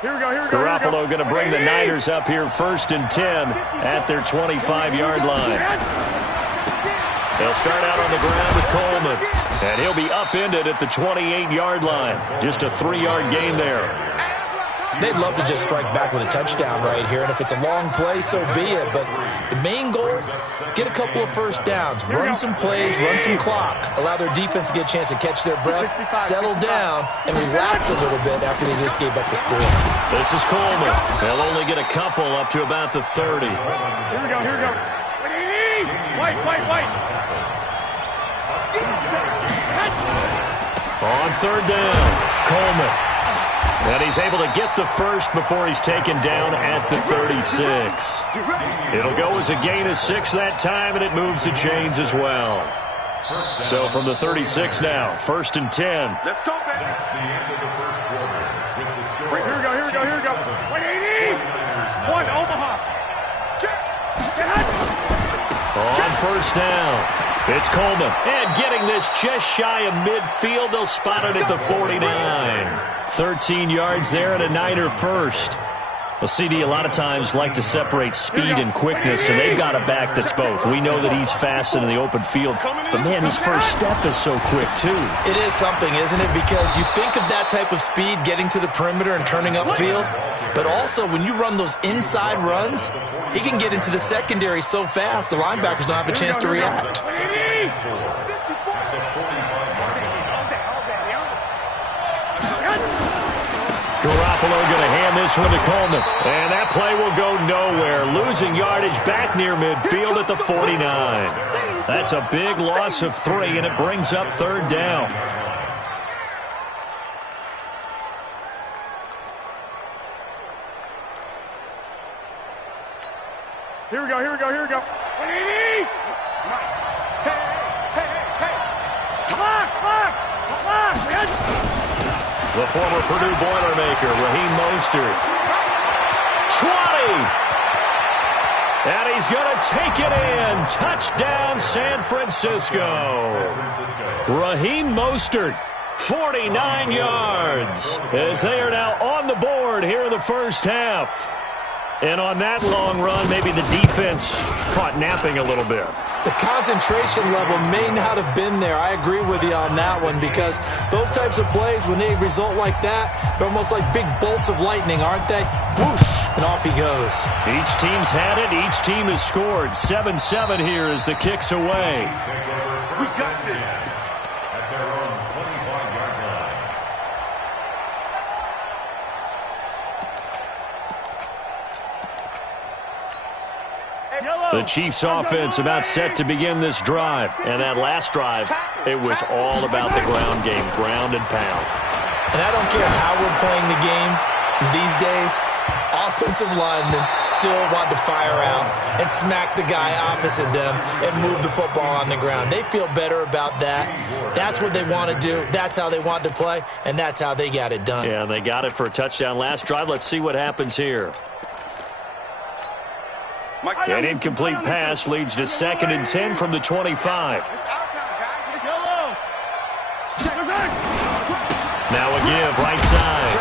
Garoppolo going to bring the Niners up here 1st and 10 at their 25-yard line. They'll start out on the ground with Coleman, and he'll be upended at the 28-yard line. Just a 3-yard gain there. They'd love to just strike back with a touchdown right here, and if it's a long play, so be it. But the main goal, get a couple of first downs, run some plays, run some clock, allow their defense to get a chance to catch their breath, settle down, and relax a little bit after they just gave up a score. This is Coleman. They'll only get a couple up to about the 30. Here we go. White. On 3rd down, Coleman. And he's able to get the first before he's taken down at the 36. It'll go as a gain of 6 that time, and it moves the chains as well. So from the 36 now, 1st and 10. Let's go, baby. That's the end of the first quarter. With the score, Here we go. 180. 1 Omaha. On 1st down, it's Coleman. And getting this just shy of midfield, they'll spot it at the 49. 13 yards there and a Niner first. Well, CD, a lot of times like to separate speed and quickness, and they've got a back that's both. We know that he's fast in the open field, but, man, his first step is so quick, too. It is something, isn't it? Because you think of that type of speed getting to the perimeter and turning upfield, but also when you run those inside runs, he can get into the secondary so fast the linebackers don't have a chance to react. Garoppolo going to hand this one to Coleman. And that play will go nowhere. Losing yardage back near midfield at the 49. That's a big loss of 3, and it brings up 3rd down. Here we go, here we go, here we go. Hey! Come on, come on, come on, man! The former Purdue Boilermaker, Raheem Mostert. 20! And he's going to take it in. Touchdown, San Francisco. Raheem Mostert, 49 yards, as they are now on the board here in the first half. And on that long run, maybe the defense caught napping a little bit. The concentration level may not have been there. I agree with you on that one, because those types of plays, when they result like that, they're almost like big bolts of lightning, aren't they? Whoosh, and off he goes. Each team's had it. Each team has scored. 7-7 here as the kick's away. We got this. At their own 25-yard line. The Chiefs offense about set to begin this drive. And that last drive, it was all about the ground game, ground and pound. And I don't care how we're playing the game these days, offensive linemen still want to fire out and smack the guy opposite them and move the football on the ground. They feel better about that. That's what they want to do. That's how they want to play, and that's how they got it done. Yeah, they got it for a touchdown last drive. Let's see what happens here. An incomplete pass leads to 2nd and 10 from the 25. Now a give right side.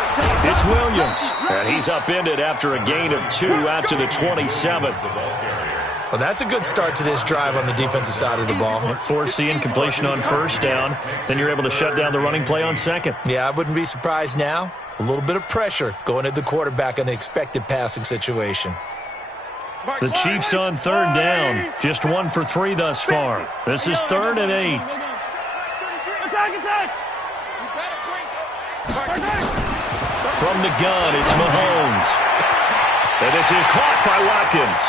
It's Williams. And he's upended after a gain of 2 out to the 27. Well, that's a good start to this drive on the defensive side of the ball. Force the incompletion on 1st down. Then you're able to shut down the running play on 2nd. Yeah, I wouldn't be surprised now. A little bit of pressure going at the quarterback in the expected passing situation. The Chiefs on 3rd down. Just 1 for 3 thus far. This is 3rd and 8. From the gun, it's Mahomes. And this is caught by Watkins.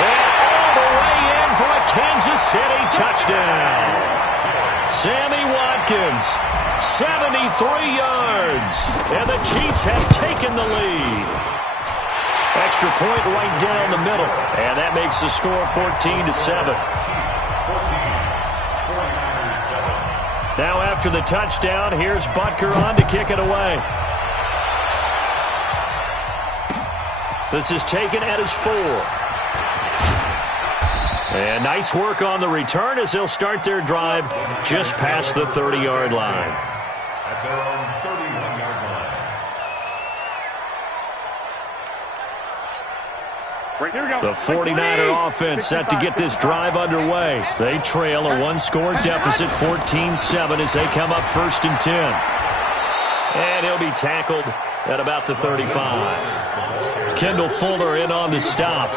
And all the way in for a Kansas City touchdown. Sammy Watkins, 73 yards. And the Chiefs have taken the lead. Extra point right down the middle. And that makes the score 14-7. Now after the touchdown, here's Butker on to kick it away. This is taken at his 4. And nice work on the return as they'll start their drive just past the 30-yard line. At their own 31-yard line. The 49er offense set to get this drive underway. They trail a 1-score deficit, 14-7, as they come up 1st and 10. And he'll be tackled at about the 35. Kendall Fuller in on the stop.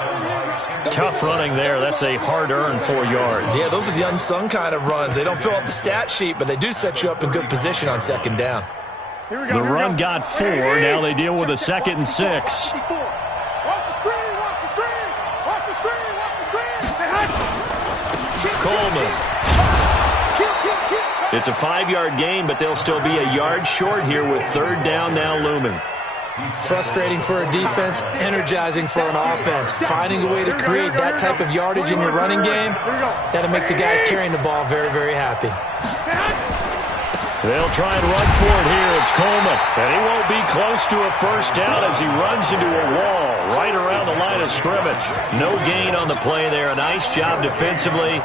Tough running there. That's a hard-earned 4 yards. Yeah, those are the unsung kind of runs. They don't fill up the stat sheet, but they do set you up in good position on 2nd down. The run got 4. Now they deal with a 2nd and 6. Coleman. It's a 5-yard gain, but they'll still be a yard short here with 3rd down now looming. Frustrating for a defense, energizing for an offense. Finding a way to create that type of yardage in your running game, that'll make the guys carrying the ball very, very happy. They'll try and run for it here. It's Coleman. And he won't be close to a 1st down as he runs into a wall right around the line of scrimmage. No gain on the play there. A nice job defensively.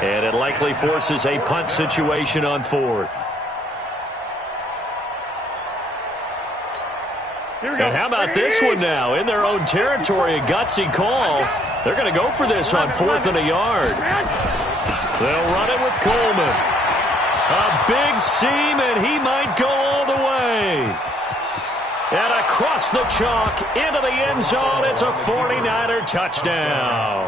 And it likely forces a punt situation on 4th. And how about this one now? In their own territory, a gutsy call. They're going to go for this on 4th and a yard. They'll run it with Coleman. A big seam, and he might go all the way. And across the chalk, into the end zone, it's a 49er touchdown.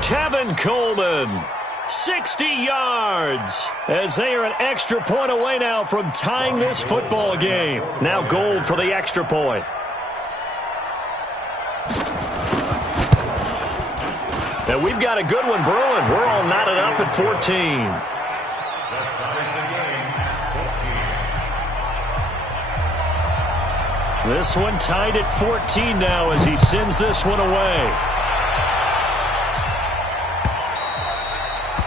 Tevin Coleman 60 yards, as they are an extra point away now from tying this football game. Now Gould for the extra point. And we've got a good one brewing. We're all knotted up at 14. This one tied at 14 now as he sends this one away.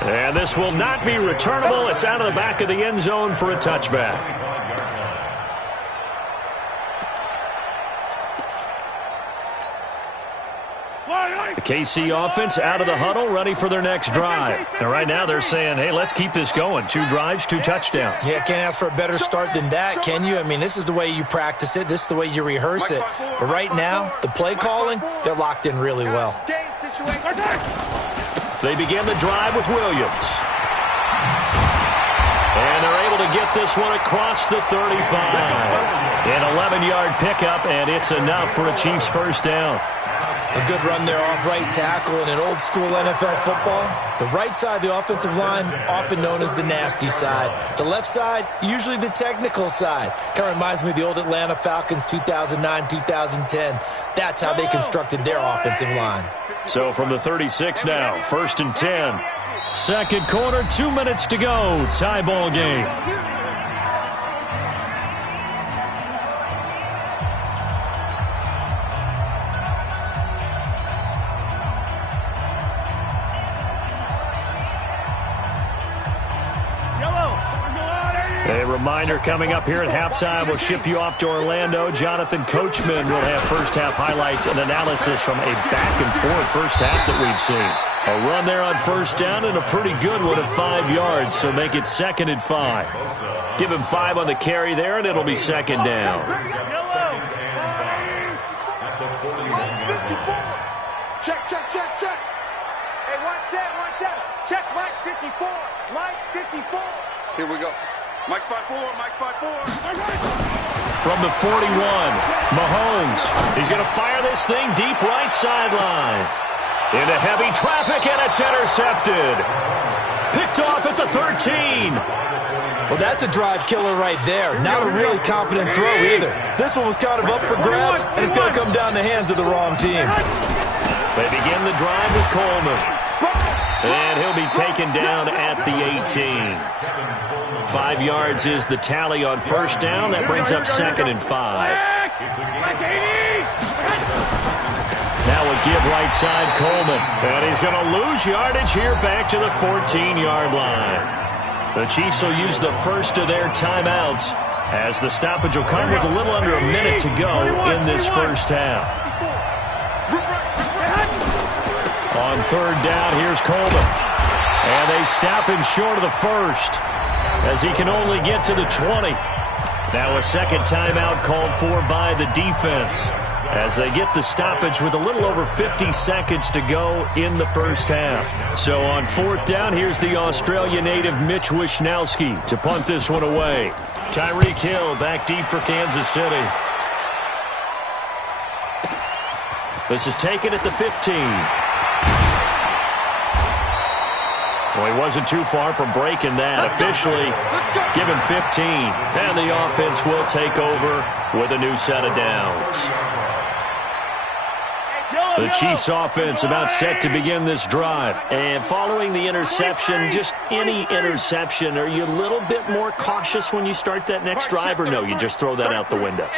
And this will not be returnable. It's out of the back of the end zone for a touchback. The KC offense out of the huddle, ready for their next drive. And right now they're saying, hey, let's keep this going. 2 drives, 2 touchdowns. Yeah, can't ask for a better start than that, can you? I mean, this is the way you practice it. This is the way you rehearse it. But right now, the play calling, they're locked in really well. They begin the drive with Williams. And they're able to get this one across the 35. An 11-yard pickup, and it's enough for a Chiefs first down. A good run there off right tackle in an old-school NFL football. The right side of the offensive line, often known as the nasty side. The left side, usually the technical side. Kind of reminds me of the old Atlanta Falcons 2009-2010. That's how they constructed their offensive line. So from the 36 now, 1st and 10. Second quarter, 2 minutes to go. Tie ball game. A reminder coming up here at halftime. We'll ship you off to Orlando. Jonathan Coachman will have first-half highlights and analysis from a back-and-forth first half that we've seen. A run there on first down and a pretty good one of 5 yards, so make it 2nd and 5. Give him 5 on the carry there, and it'll be 2nd down. Check. Hey, 1-7. Check Mike 54. Mike 54. Here we go. Mike 5-4. From the 41, Mahomes. He's going to fire this thing deep right sideline. Into heavy traffic, and it's intercepted. Picked off at the 13. Well, that's a drive killer right there. Not a really confident throw either. This one was kind of up for grabs, and it's going to come down the hands of the wrong team. They begin the drive with Coleman. And he'll be taken down at the 18. 5 yards is the tally on first down. That brings up 2nd and 5. Now a give right side, Coleman. And he's going to lose yardage here back to the 14-yard line. The Chiefs will use the first of their timeouts as the stoppage will come with a little under a minute to go in this first half. On third down, here's Coleman. And they stop him short of the first as he can only get to the 20. Now a second timeout called for by the defense as they get the stoppage with a little over 50 seconds to go in the first half. So on fourth down, here's the Australia native Mitch Wishnowsky to punt this one away. Tyreek Hill back deep for Kansas City. This is taken at the 15. Well, he wasn't too far from breaking that. Officially given 15. And the offense will take over with a new set of downs. The Chiefs offense about set to begin this drive. And following the interception, just any interception, are you a little bit more cautious when you start that next drive, or no, you just throw that out the window?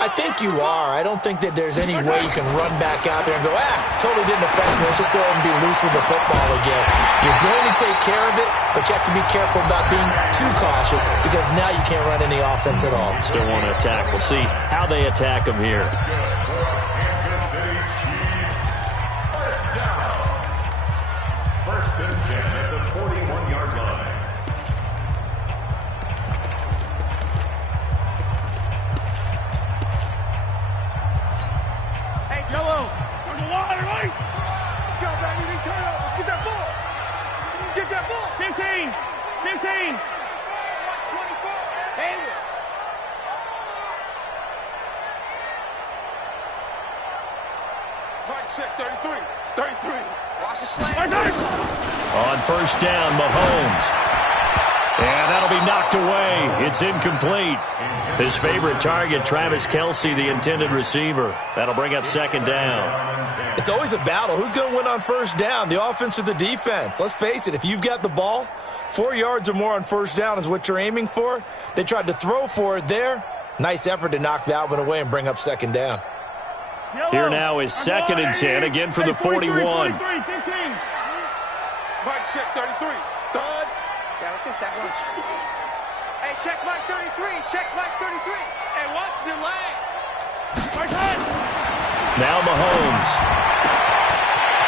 I think you are. I don't think that there's any way you can run back out there and go, totally didn't affect me. Let's just go ahead and be loose with the football again. You're going to take care of it, but you have to be careful about being too cautious because now you can't run any offense at all. Still want to attack. We'll see how they attack them here. First and 10 at the 41-yard line. Hey, Jello, turn the water, right? Go, baby, turn over. Get that ball. Get that ball. 15. 15. 24. Hayward. Mike check 33. 33. Watch the slant. On first down, Mahomes. And that'll be knocked away. It's incomplete. His favorite target, Travis Kelce, the intended receiver. That'll bring up second down. It's always a battle. Who's going to win on first down, the offense or the defense? Let's face it, if you've got the ball, 4 yards or more on first down is what you're aiming for. They tried to throw for it there. Nice effort to knock that one away and bring up second down. Here now is 2nd and 10, again from the 41. Mike, check 33. Thuds. Yeah, let's go sack lunch. Hey, check Mike 33. Check Mike 33. Hey, watch the leg. Now Mahomes.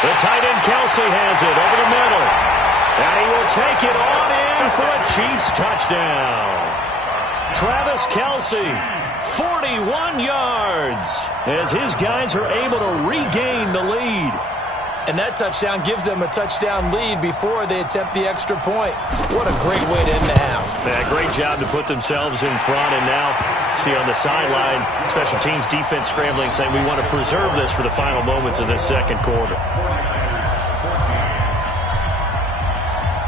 The tight end Kelce has it over the middle. And he will take it on in for a Chiefs touchdown. Travis Kelce, 41 yards, as his guys are able to regain the lead. And that touchdown gives them a touchdown lead before they attempt the extra point. What a great way to end the half. Yeah, great job to put themselves in front. And now, see on the sideline, special teams defense scrambling, saying we want to preserve this for the final moments of this second quarter.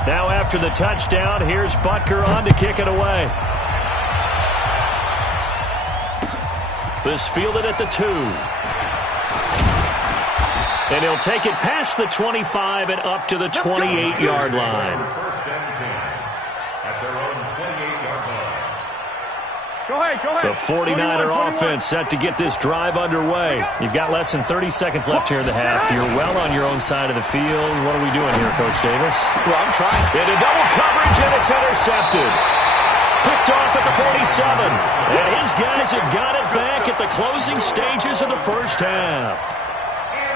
Now after the touchdown, here's Butker on to kick it away. This fielded at the 2. And he'll take it past the 25 and up to the 28-yard line. First and 10 at their own 28-yard line. Go ahead. The 49er offense set to get this drive underway. You've got less than 30 seconds left here in the half. You're well on your own side of the field. What are we doing here, Coach Davis? Well, I'm trying. Into double coverage, and it's intercepted. Picked off at the 47. And his guys have got it back at the closing stages of the first half.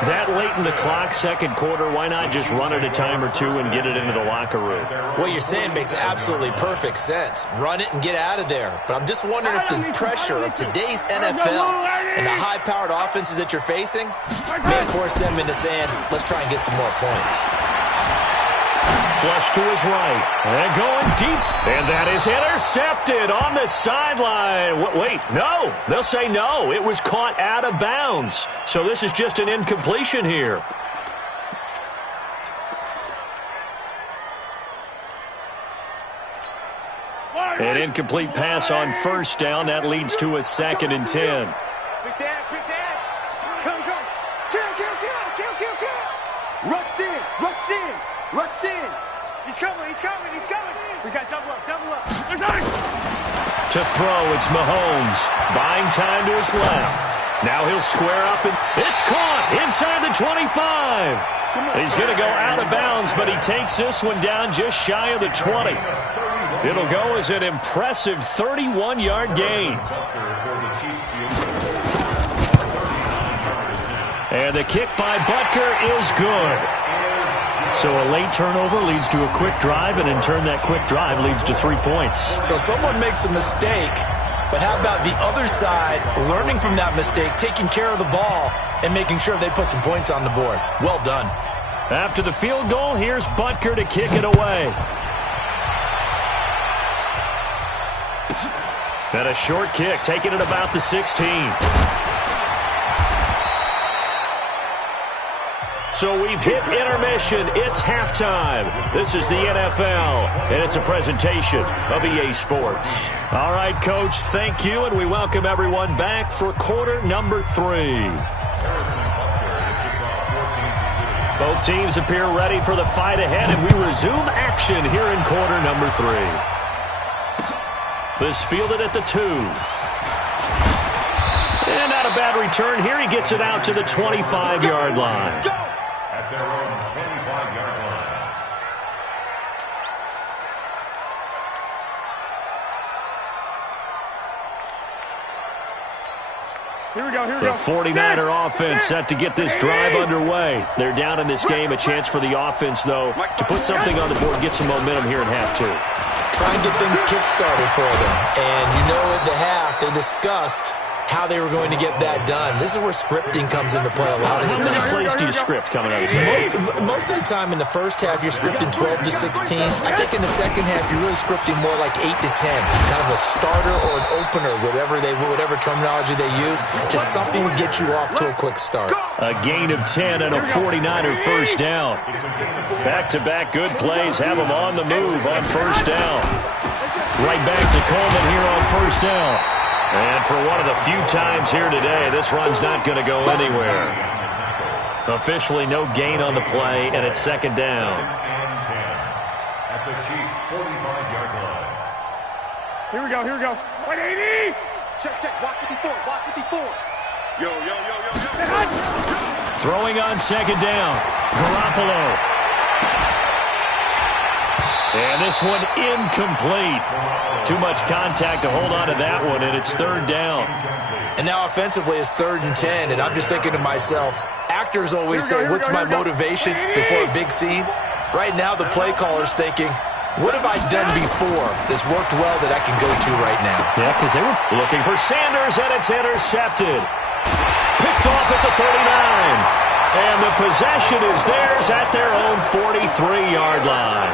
That late in the clock, second quarter, why not just run it a time or two and get it into the locker room? What you're saying makes absolutely perfect sense. Run it and get out of there. But I'm just wondering if the pressure of today's NFL and the high-powered offenses that you're facing may force them into saying, let's try and get some more points. Flush to his right. And going deep. And that is intercepted on the sideline. Wait, no. They'll say no. It was caught out of bounds. So this is just an incompletion here. An incomplete pass on first down. That leads to a 2nd and 10. Quick dash. Come. Kill. Rush in. He's coming. We got double up. To throw, it's Mahomes. Buying time to his left. Now he'll square up, and it's caught inside the 25. He's going to go out of bounds, but he takes this one down just shy of the 20. It'll go as an impressive 31-yard gain. And the kick by Butker is good. So a late turnover leads to a quick drive, and in turn that quick drive leads to 3 points. So someone makes a mistake, but how about the other side learning from that mistake, taking care of the ball, and making sure they put some points on the board? Well done. After the field goal, here's Butker to kick it away. And a short kick, taking it about the 16. So we've hit intermission. It's halftime. This is the NFL, and it's a presentation of EA Sports. All right, Coach, thank you, and we welcome everyone back for quarter number 3. Both teams appear ready for the fight ahead, and we resume action here in quarter number 3. This fielded at the 2. And not a bad return here. He gets it out to the 25-yard line. At their own 25-yard line. Here we go. The 49er offense set to get this drive underway. They're down in this game. A chance for the offense, though, to put something on the board, get some momentum here in half 2. Try and get things kick-started for them. And you know at the half they discussed how they were going to get that done. This is where scripting comes into play a lot of the time. How many plays do you script coming out of the Most of the time in the first half, you're scripting 12 to 16. I think in the second half, you're really scripting more like 8 to 10. Kind of a starter or an opener, whatever terminology they use. Just something to get you off to a quick start. A gain of 10 and a 49er first down. Back-to-back good plays have them on the move on first down. Right back to Coleman here on first down. And for one of the few times here today, this run's not going to go anywhere. Officially no gain on the play, and it's second down. At the Chiefs' 45-yard line. Here we go. 180! Check, watch 54, watch 54. Yo. Throwing on second down. Garoppolo. And this one incomplete. Too much contact to hold on to that one, and it's third down. And now offensively it's 3rd and 10, and I'm just thinking to myself, actors always say, what's my motivation before a big scene? Right now the play caller's thinking, what have I done before that's worked well that I can go to right now? Yeah, because they were looking for Sanders, and it's intercepted. Picked off at the 39. And the possession is theirs at their own 43-yard line.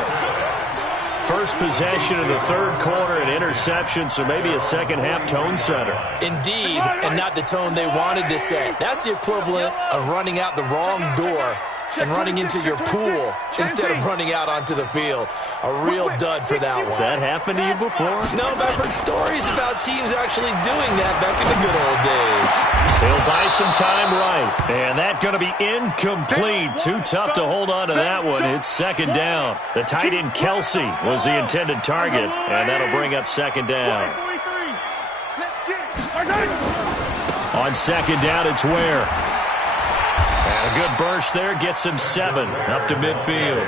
First possession of the third quarter, an interception, so maybe a second-half tone setter. Indeed, and not the tone they wanted to set. That's the equivalent of running out the wrong door and running into your pool instead of running out onto the field. A real dud for that one. Has that happened to you before? No, but I've heard stories about teams actually doing that back in the good old days. They'll buy some time right. And that's going to be incomplete. Too tough to hold on to that one. It's second down. The tight end Kelsey was the intended target, and that'll bring up second down. On second down, it's Ware. And a good burst there gets him 7 up to midfield.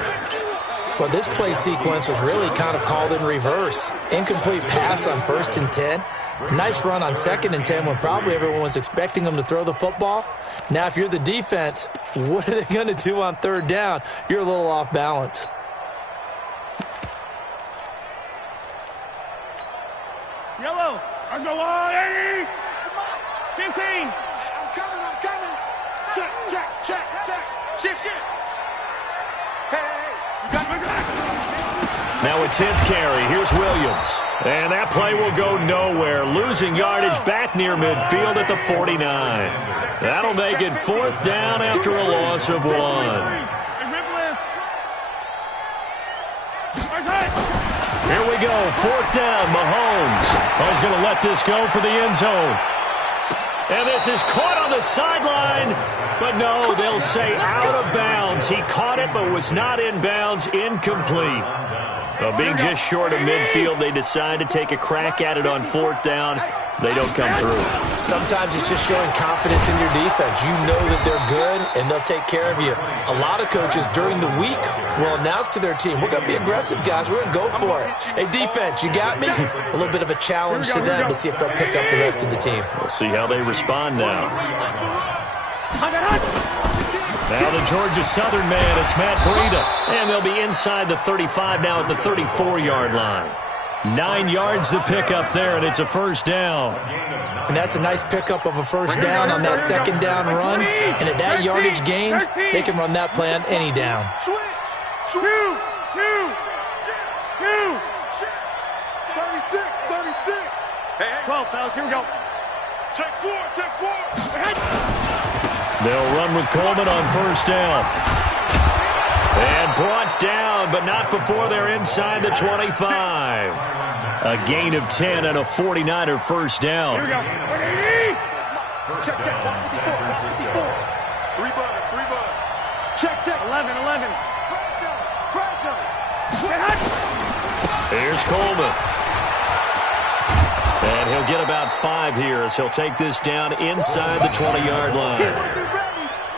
Well, this play sequence was really kind of called in reverse. Incomplete pass on 1st and 10. Nice run on 2nd and 10 when probably everyone was expecting them to throw the football. Now, if you're the defense, what are they going to do on 3rd down? You're a little off balance. Yellow. I go on, 80. 15. I'm coming. Check. Shift. Hey. You got me back. Now a 10th carry. Here's Williams. And that play will go nowhere. Losing yardage back near midfield at the 49. That'll make it 4th down after a loss of 1. Here we go. 4th down. Mahomes. He's going to let this go for the end zone. And this is caught on the sideline. But no, they'll say out of bounds. He caught it but was not in bounds. Incomplete. Well, being just short of midfield, they decide to take a crack at it on 4th down. They don't come through. Sometimes it's just showing confidence in your defense. You know that they're good, and they'll take care of you. A lot of coaches during the week will announce to their team, we're going to be aggressive, guys. We're going to go for it. Hey, defense, you got me? A little bit of a challenge to them to see if they'll pick up the rest of the team. We'll see how they respond now. Now the Georgia Southern man, it's Matt Breida. And they'll be inside the 35 now at the 34-yard line. 9 yards to pick up there, and it's a first down. And that's a nice pickup of a first down on that 2nd down run. And at that yardage gained, they can run that play on any down. Switch. 2. 36. Hey. 12, fellas, here we go. Check 4. They'll run with Coleman on first down. And brought down, but not before they're inside the 25. A gain of 10 and a 49er first down. Here we go. Check. 54. 3 bud. Check. 11. Here's Coleman. And he'll get about 5 here as he'll take this down inside the 20-yard line.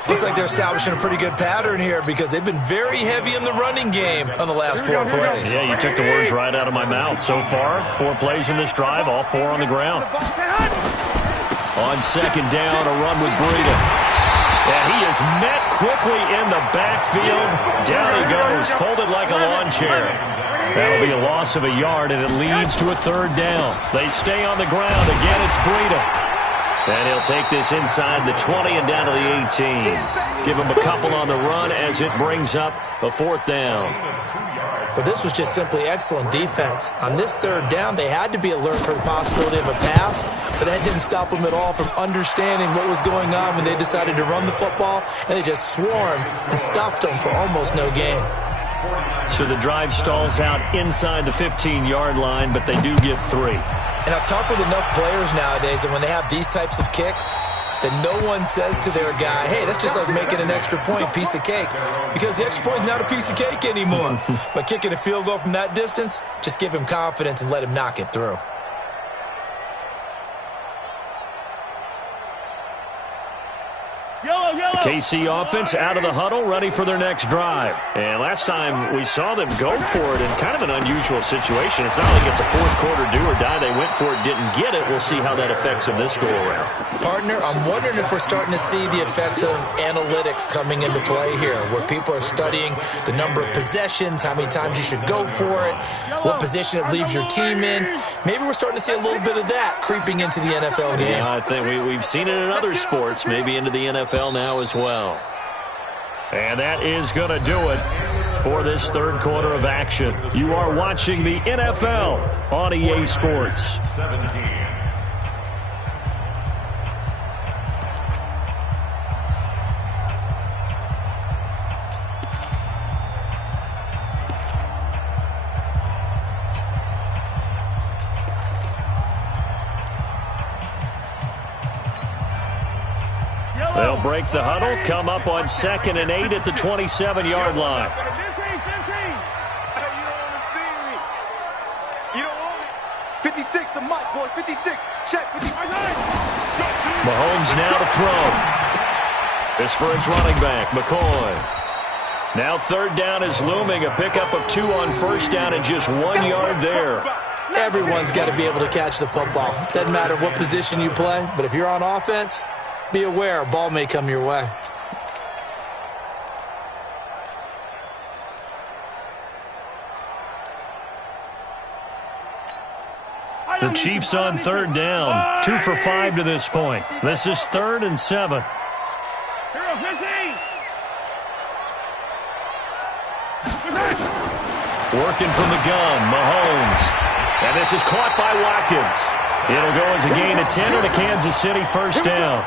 Looks like they're establishing a pretty good pattern here because they've been very heavy in the running game on the last 4 plays. Yeah, you took the words right out of my mouth. So far, 4 plays in this drive, all 4 on the ground. On second down, a run with Breida. And he is met quickly in the backfield. Down he goes, folded like a lawn chair. That'll be a loss of a yard, and it leads to a 3rd down. They stay on the ground. Again, it's Breida. And he'll take this inside the 20 and down to the 18. Give him a couple on the run as it brings up a 4th down. But this was just simply excellent defense. On this 3rd down, they had to be alert for the possibility of a pass, but that didn't stop them at all from understanding what was going on when they decided to run the football, and they just swarmed and stuffed them for almost no gain. So the drive stalls out inside the 15-yard line, but they do get 3. And I've talked with enough players nowadays that when they have these types of kicks, that no one says to their guy, hey, that's just like making an extra point, piece of cake. Because the extra point is not a piece of cake anymore. But kicking a field goal from that distance, just give him confidence and let him knock it through. The KC offense out of the huddle, ready for their next drive. And last time we saw them go for it in kind of an unusual situation. It's not like it's a 4th quarter do or die. They went for it, didn't get it. We'll see how that affects them this go-around. Partner, I'm wondering if we're starting to see the effects of analytics coming into play here, where people are studying the number of possessions, how many times you should go for it, what position it leaves your team in. Maybe we're starting to see a little bit of that creeping into the NFL game. Yeah, I think we've seen it in other sports, maybe into the NFL now as well. And that is going to do it for this 3rd quarter of action. You are watching the NFL on EA Sports. 17. They'll break the huddle, come up on 2nd and 8 at the 27-yard line. You don't own it. 56, the mic, boys. 56. Check. 56. Mahomes now to throw. This for his running back, McCoy. Now 3rd down is looming. A pickup of 2 on 1st down and just 1 yard there. Everyone's got to be able to catch the football. Doesn't matter what position you play, but if you're on offense, be aware, a ball may come your way. The Chiefs on 3rd down. 2 for 5 to this point. This is 3rd and 7. Working from the gun, Mahomes. And this is caught by Watkins. It'll go as a gain of 10 and a Kansas City 1st down.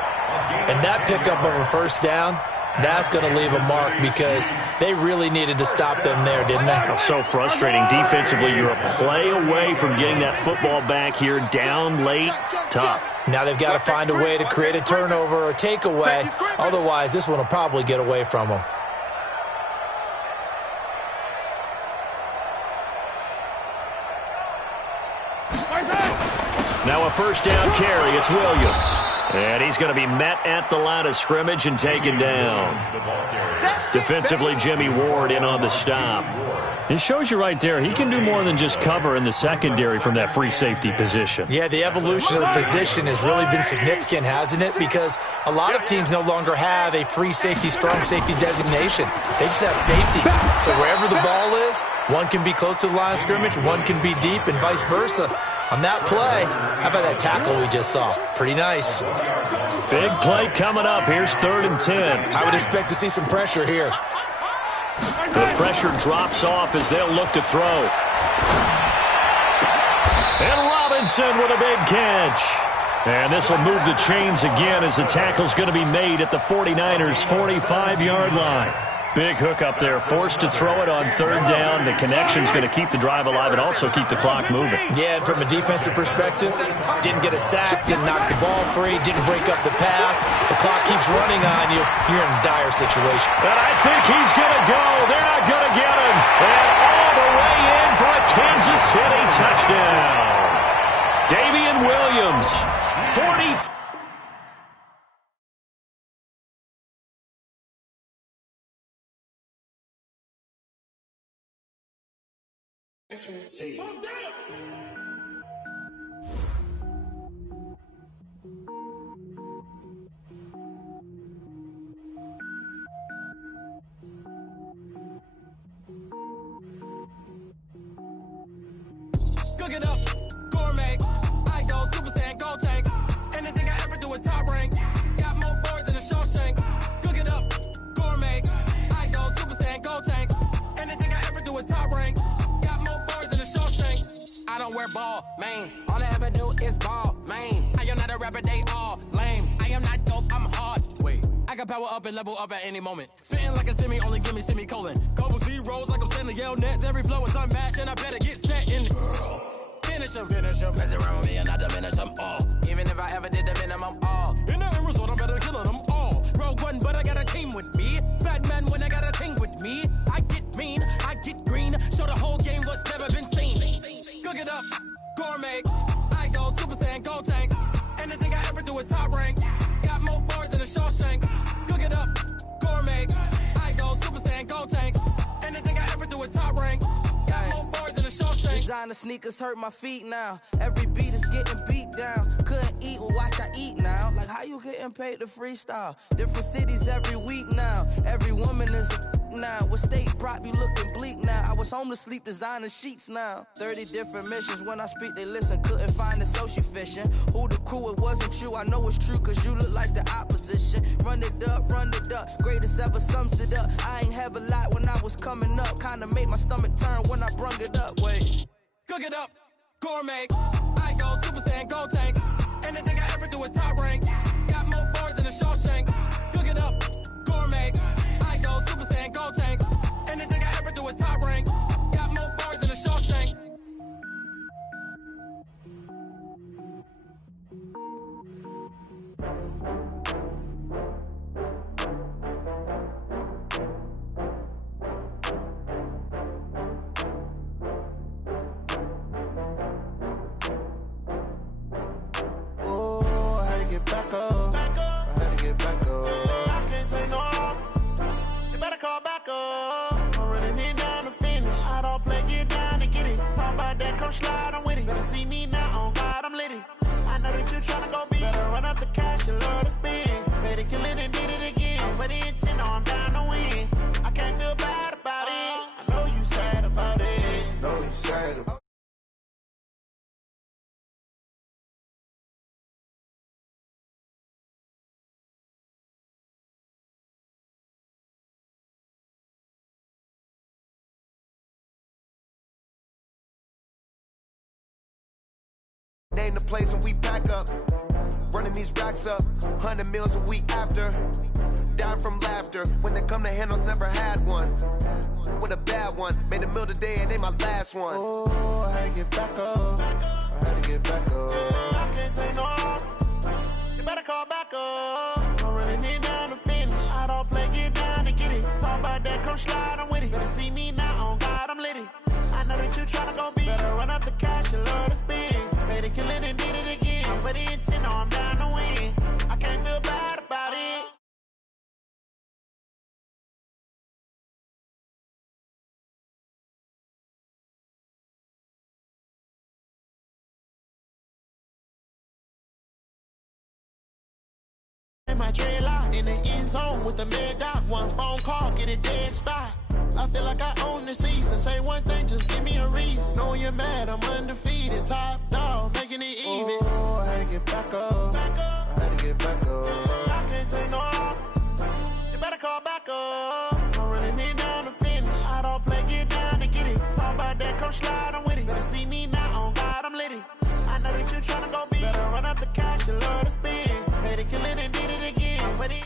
And that pickup of a 1st down, that's going to leave a mark because they really needed to stop them there, didn't they? So frustrating. Defensively, you're a play away from getting that football back here down late. Tough. Now they've got to find a way to create a turnover or takeaway. Otherwise, this one will probably get away from them. Now a 1st down carry. It's Williams. And he's going to be met at the line of scrimmage and taken down. Defensively, Jimmy Ward in on the stop. It shows you right there, he can do more than just cover in the secondary from that free safety position. Yeah, the evolution of the position has really been significant, hasn't it? Because a lot of teams no longer have a free safety, strong safety designation. They just have safeties. So wherever the ball is, one can be close to the line of scrimmage, one can be deep, and vice versa. On that play, how about that tackle we just saw? Pretty nice. Big play coming up. Here's 3rd and 10. I would expect to see some pressure here. The pressure drops off as they'll look to throw. And Robinson with a big catch. And this will move the chains again as the tackle's going to be made at the 49ers' 45-yard line. Big hook up there, forced to throw it on 3rd down. The connection's going to keep the drive alive and also keep the clock moving. Yeah, and from a defensive perspective, didn't get a sack, didn't knock the ball free, didn't break up the pass. The clock keeps running on you. You're in a dire situation. And I think he's going to go. They're not going to get him. And all the way in for a Kansas City touchdown. Damian Williams, 40. Cook it up, gourmet. I go Super Saiyan, go tank. Anything I ever do is top wear ball mains. All I ever do is ball, man. I am not a rapper, they all lame. I am not dope, I'm hard. Wait, I can power up and level up at any moment. Spitting like a semi, only give me semicolon. Couple zeros like I'm sending yell nets. Every flow is unmatched, and I better get set in. Finish them. Mess around with me and I diminish them all. Even if I ever did the minimum, all. In the end result, I'm better killing them all. Rogue One, but I got a team with me. Batman when I got a team with me. I get mean, I get green. Show the whole game what's never been seen. Cook it up, gourmet. I go Super Saiyan, gold tank. Anything I ever do is top rank. Got more bars than a Shawshank. Cook it up, gourmet. I go Super Saiyan, gold tank. Anything I ever do is top rank. Got more bars than a Shawshank. Designer sneakers hurt my feet now. Every beat is getting beat down. Couldn't eat, well watch I eat now. Like how you getting paid to freestyle? Different cities every week now. Every woman is a now. What state prop you looking bleak now? I was homeless, sleep designer sheets now. 30 different missions. When I speak, they listen. Couldn't find the social fishing. Who the crew? It wasn't you. I know it's true, cause you look like the opposition. Run it up. Greatest ever sums it up. I ain't have a lot when I was coming up. Kinda made my stomach turn when I brung it up. Wait. Cook it up, gourmet. I go Super Saiyan, gold tank. Anything I ever do is top rank. Got more bars than a Shawshank. Cook it up, gourmet. I go Super Saiyan, gold tank. Anything I ever do is top rank. Got more bars than a Shawshank. Back up. I had to get back up. I can't take no loss. You better call back up. I'm running it down to finish. I don't play, get down to get it. Talk about that, come slide, I'm with it. Better see me now, on God, I'm litty. I know that you tryna go big. Better run up the cash, you love to spend. Better kill it and did it again. I'm ready intent, no, I'm down to win. I can't feel bad about it. I know you sad about it. Know you sad about it. Name the place and we pack up. Running these racks up. 100 meals a week after. Down from laughter. When they come to handles, never had one. With a bad one. Made a meal today and they my last one. Oh, I had to get back up. I had to get back up. I can't take no loss. You better call back up. I'm running it down to finish. I don't play, get down to get it. Talk about that, come slide, I'm with it. Better see me now, on God, I'm litty. I know that you tryna go big. Better run up the cash, you love to spend. Better kill it and did it again. I'm ready intent, no, I'm down to win. I can't feel bad about it. In my dreadlock, in the end zone with the mad dot. One phone call, get it dead stop. I feel like I own the season. Say one thing, just give me a reason. Knowing you're mad, I'm undefeated. Top dog, making it even. Oh, I had to get back up. I had to get back up. I can't take no loss. You better call back up. I'm running it down to finish. I don't play, get down to get it. Talk about that, come slide, I'm with it. Better see me now, on God, I'm litty. I know that you tryna go big. Better run up the cash, you love to spend. Better kill it and did it again. I'm ready.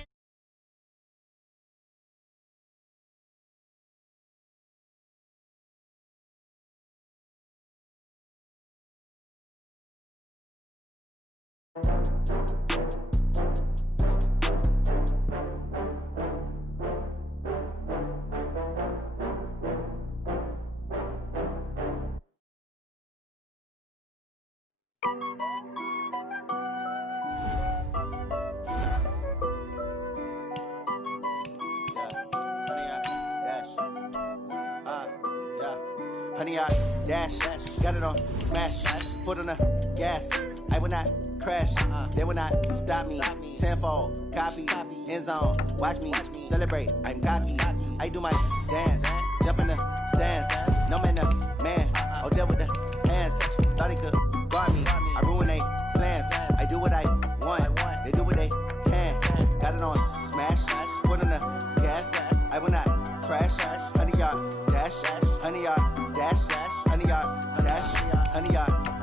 Honey, I dash, got it on smash, foot on the gas. I will not crash, they will not stop me. Tenfold, copy, end zone, watch me celebrate. I'm cocky, I do my dance, jump in the stands. No man, the man, oh there with the hands. Thought he could guard me, I ruin they plans. I do what I want, they do what they can. Got it on smash, foot on the gas. I will not crash, honey, y'all dash, honey, y'all dash, honey, y'all dash, honey, y'all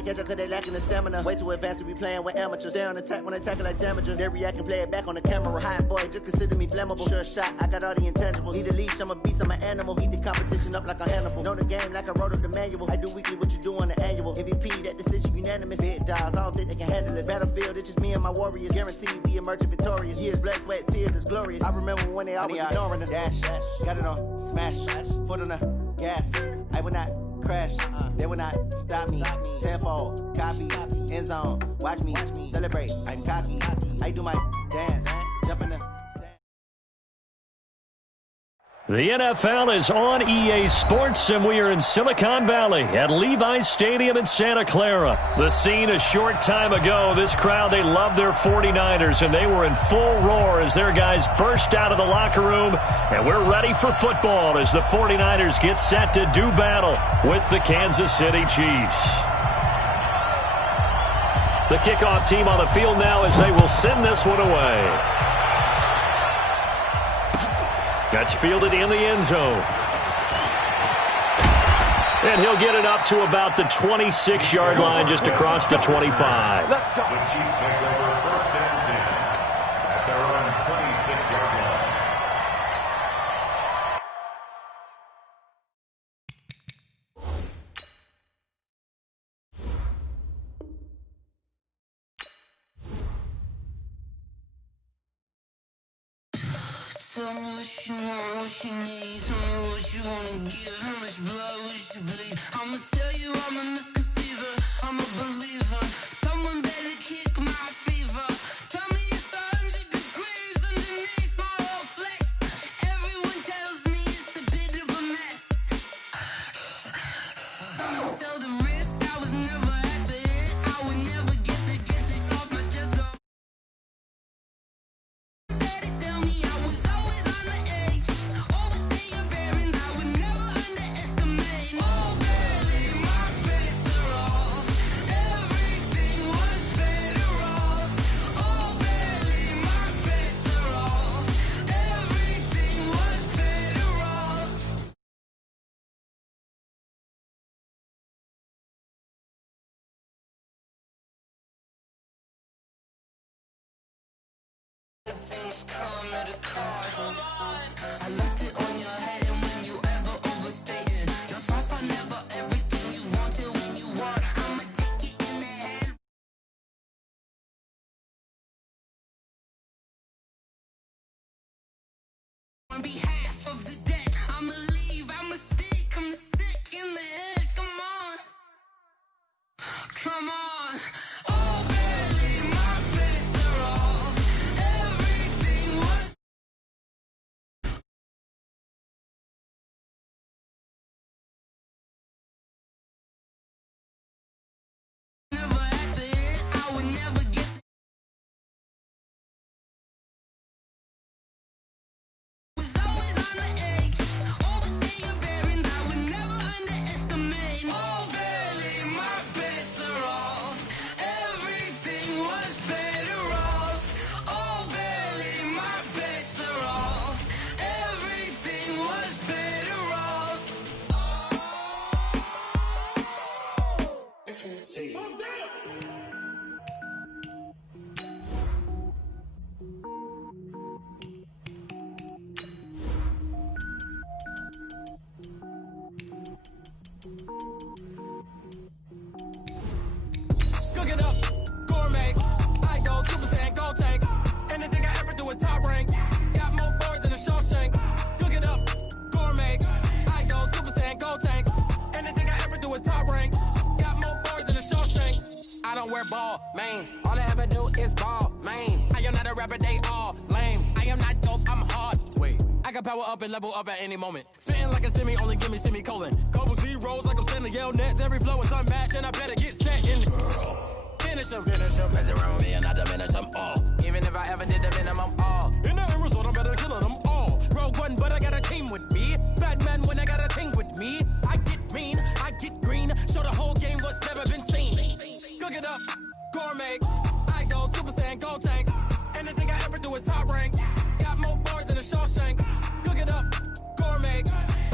can't catch up cause they lacking the stamina. Way too advanced to be playing with amateurs. Stay on attack when they tackle like damager. They react and play it back on the camera. Hot boy, just consider me flammable. Sure shot, I got all the intangibles. Need a leash, I'm a beast, I'm an animal. Eat the competition up like a Hannibal. Know the game like I wrote up the manual. I do weekly what you do on the annual. MVP, that decision unanimous. Big dogs, I don't think they can handle it. Battlefield, it's just me and my warriors. Guaranteed we emerging victorious. Years, blood, sweat, tears, is glorious. I remember when they always ignoring us. Dash, got it on, smash, foot on the gas. I will not crash, they will not stop me. Tenfold, copy, end zone, watch me celebrate. I'm cocky, I do my dance, jump in the. The NFL is on EA Sports, and we are in Silicon Valley at Levi's Stadium in Santa Clara. The scene a short time ago, this crowd, they love their 49ers, and they were in full roar as their guys burst out of the locker room, and we're ready for football as the 49ers get set to do battle with the Kansas City Chiefs. The kickoff team on the field now as they will send this one away. That's fielded in the end zone. And he'll get it up to about the 26-yard line, just across the 25. Let's go. The Chiefs make over 1st and 10 at their own 26-yard line. Tell me what you want, what you need. Tell me what you wanna give. How much blood would you bleed? I'ma tell you I'm a misconceiver. I'm a believer. Someone better kick my fever. Tell me it's 100 degrees underneath my whole flesh. Everyone tells me it's a bit of a mess. I'ma tell the risk I was never at the end. I would never get it off my chest. Better tell me I was always on the edge. Overstay your bearings, I would never underestimate. Oh, barely, my bets are off. Everything was better off. Oh, barely, my bets are off. Everything was better off. Things come at a cost. I left it on your head, and when you ever overstay it, your thoughts are never everything you want till when you want. I'ma take it in the head. On behalf of the dead, I'ma leave, I'ma speak, I'm the sick in the head. Come on, come on. Oh, barely, my bets are off. Everything was. Never at the end, I would never get. Was always on the edge. Overstay your bearings, I would never underestimate. Oh, barely, my bets are off. Everything was better off. Oh, barely, my bets are off. Everything was better off. Cook it up, gourmet. I go Super Saiyan, Gold Tank. Anything I ever do is top rank. Got more boys than a Shawshank. Cook it up, gourmet. I go Super Saiyan, Gold Tank. Anything I ever do is top rank. Got more boys than a Shawshank. I don't wear ball mains. All I ever do is ball main. I am not a rapper, they all lame. I am not dope, I'm hard. Wait, I can power up and level up at any moment. Spitting like a semi, only give me semicolon. Couple zeros like I'm sending yell nets. Every flow is unmatched, and I better get set in. Finish 'em. Mess around with me and I diminish them all. Even if I ever did the minimum, all. In the end result, I'm better killing them all. Rogue One, but I got a team with me. Batman when I got a team with me. I get mean, I get green. Show the whole game what's never been seen. Cook it up, gourmet. I go Super Saiyan, Gold Tank. Anything I ever do is top rank. Got more bars than a Shawshank. Cook it up, gourmet.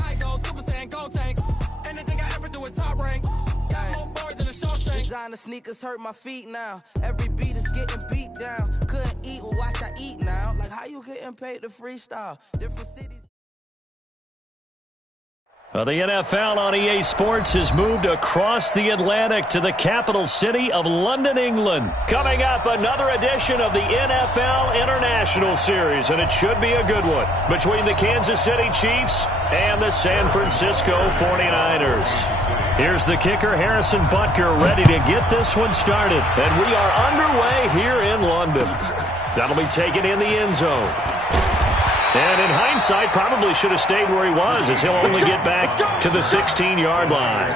I go Super Saiyan, Gold Tank. Anything I ever do is top rank. Got more bars than a Shawshank. Designer sneakers hurt my feet now. Every beat is getting beat down. Couldn't eat, well, watch I eat now. Like, how you getting paid to freestyle? Different cities. The NFL on EA Sports has moved across the Atlantic to the capital city of London, England. Coming up, another edition of the NFL International Series, and it should be a good one, between the Kansas City Chiefs and the San Francisco 49ers. Here's the kicker, Harrison Butker, ready to get this one started. And we are underway here in London. That'll be taken in the end zone. And in hindsight, probably should have stayed where he was, as he'll only get back to the 16-yard line.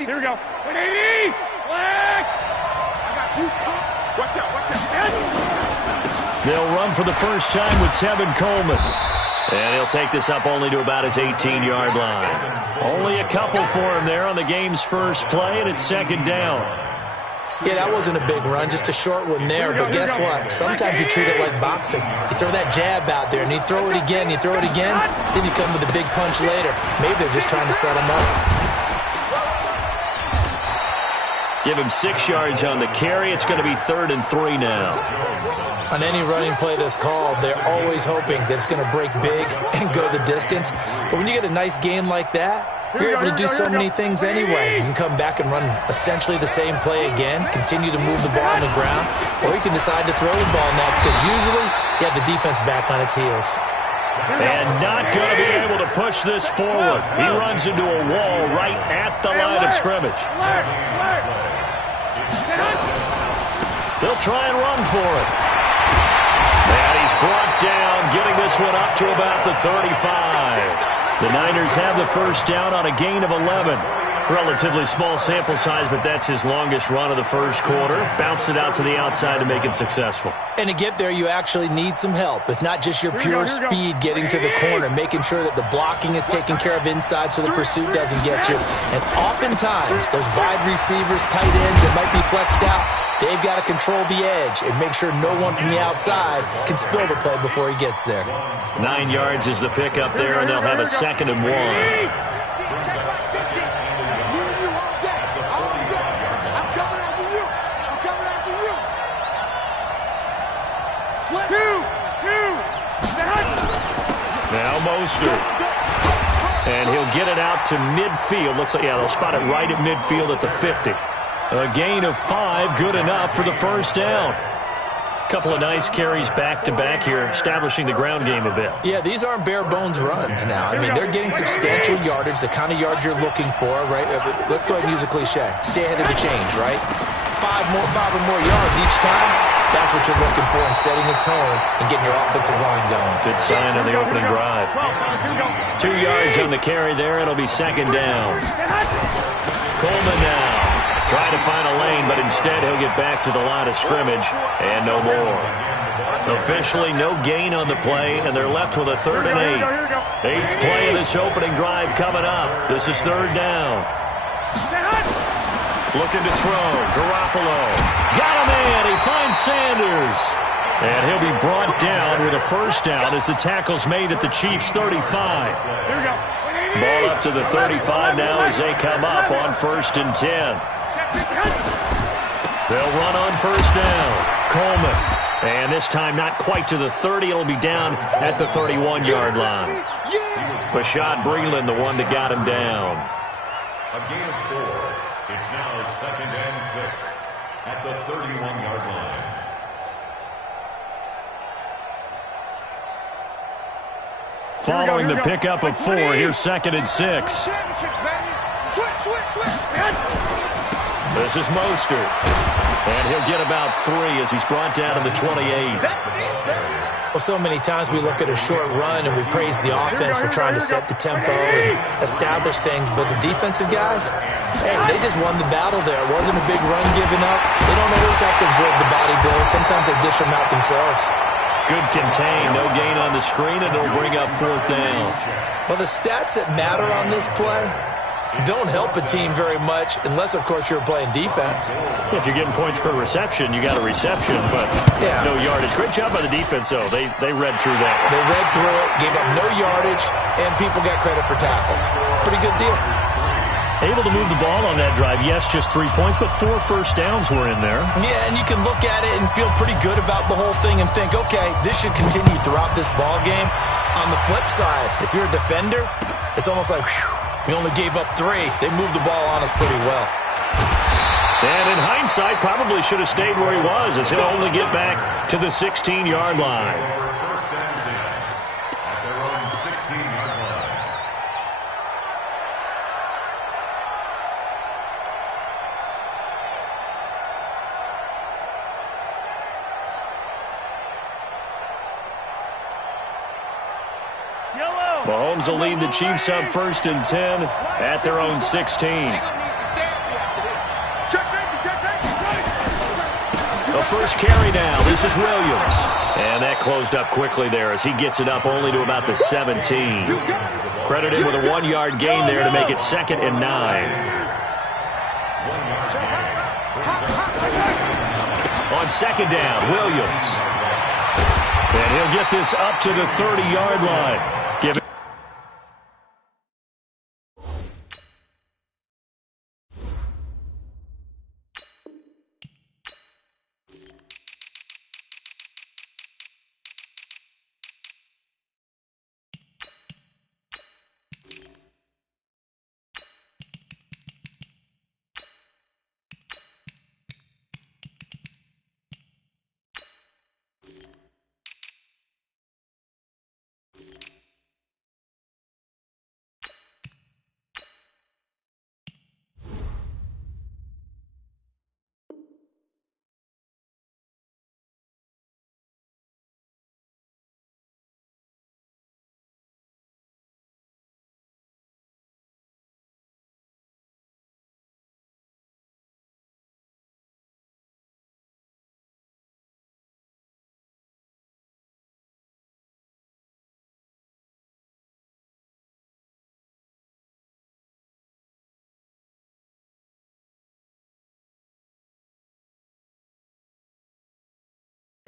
Here we go. 180. Flag. I got you. Watch out. Watch out. They'll run for the first time with Tevin Coleman. And he'll take this up only to about his 18-yard line. Only a couple for him there on the game's first play, and it's second down. Yeah, that wasn't a big run, just a short one there. But guess what? Sometimes you treat it like boxing. You throw that jab out there, and you throw it again, then you come with a big punch later. Maybe they're just trying to set him up. Give him 6 yards on the carry. It's going to be 3rd and 3 now. On any running play that's called, they're always hoping that it's going to break big and go the distance. But when you get a nice gain like that, you're able to do so many things anyway. You can come back and run essentially the same play again, continue to move the ball on the ground, or you can decide to throw the ball now because usually you have the defense back on its heels. And not going to be able to push this forward. He runs into a wall right at the line of scrimmage. They'll try and run for it. And he's brought down, getting this one up to about the 35. The Niners have the first down on a gain of 11. Relatively small sample size, but that's his longest run of the first quarter. Bounced it out to the outside to make it successful. And to get there, you actually need some help. It's not just your pure speed getting to the corner, making sure that the blocking is taken care of inside so the pursuit doesn't get you. And oftentimes, those wide receivers, tight ends that might be flexed out, they've got to control the edge and make sure no one from the outside can spill the play before he gets there. 9 yards is the pickup there, and they'll have a 2nd and 1. Now Mostert. And he'll get it out to midfield. Looks like, yeah, they'll spot it right at midfield at the 50. A gain of 5, good enough for the first down. Couple of nice carries back-to-back here, establishing the ground game a bit. Yeah, these aren't bare-bones runs now. I mean, they're getting substantial yardage, the kind of yards you're looking for, right? Let's go ahead and use a cliche. Stay ahead of the change, right? 5 or more yards each time. That's what you're looking for in setting a tone and getting your offensive line going. Good sign on the opening drive. 2 yards on the carry there. It'll be 2nd down. Coleman now. Trying to find a lane, but instead he'll get back to the line of scrimmage and no more. Officially no gain on the play, and they're left with a 3rd and 8. 8th play of this opening drive coming up. This is 3rd down. Looking to throw. Garoppolo. Got him in. He finds Sanders. And he'll be brought down with a first down as the tackle's made at the Chiefs' 35. Ball up to the 35 now as they come up on 1st and 10. They'll run on first down. Coleman. And this time not quite to the 30. It'll be down at the 31-yard line. Bashaud Breeland, the one that got him down. A gain of 4. It's now 2nd and 6 at the 31-yard line. Following the pickup of 4, here's 2nd and 6. This is Mostert. And he'll get about 3 as he's brought down to the 28. Well, so many times we look at a short run and we praise the offense for trying to set the tempo and establish things, but the defensive guys, hey, they just won the battle there. It wasn't a big run given up. They don't always have to absorb the body blows. Sometimes they dish them out themselves. Good contain, no gain on the screen, and it'll bring up 4th down. Well, the stats that matter on this play don't help a team very much unless, of course, you're playing defense. If you're getting points per reception, you got a reception, but no yardage. Great job by the defense, though. They read through that. They read through it, gave up no yardage, and people got credit for tackles. Pretty good deal. Able to move the ball on that drive. Yes, just 3 points, but 4 first downs were in there. Yeah, and you can look at it and feel pretty good about the whole thing and think, okay, this should continue throughout this ball game. On the flip side, if you're a defender, it's almost like, whew, we only gave up 3. They moved the ball on us pretty well. And in hindsight, probably should have stayed where he was, as he'll only get back to the 16-yard line. Mahomes will lead the Chiefs up 1st and 10 at their own 16. The first carry now. This is Williams. And that closed up quickly there as he gets it up only to about the 17. Credited with a 1-yard gain there to make it 2nd and 9. On 2nd down, Williams. And he'll get this up to the 30-yard line. Give it.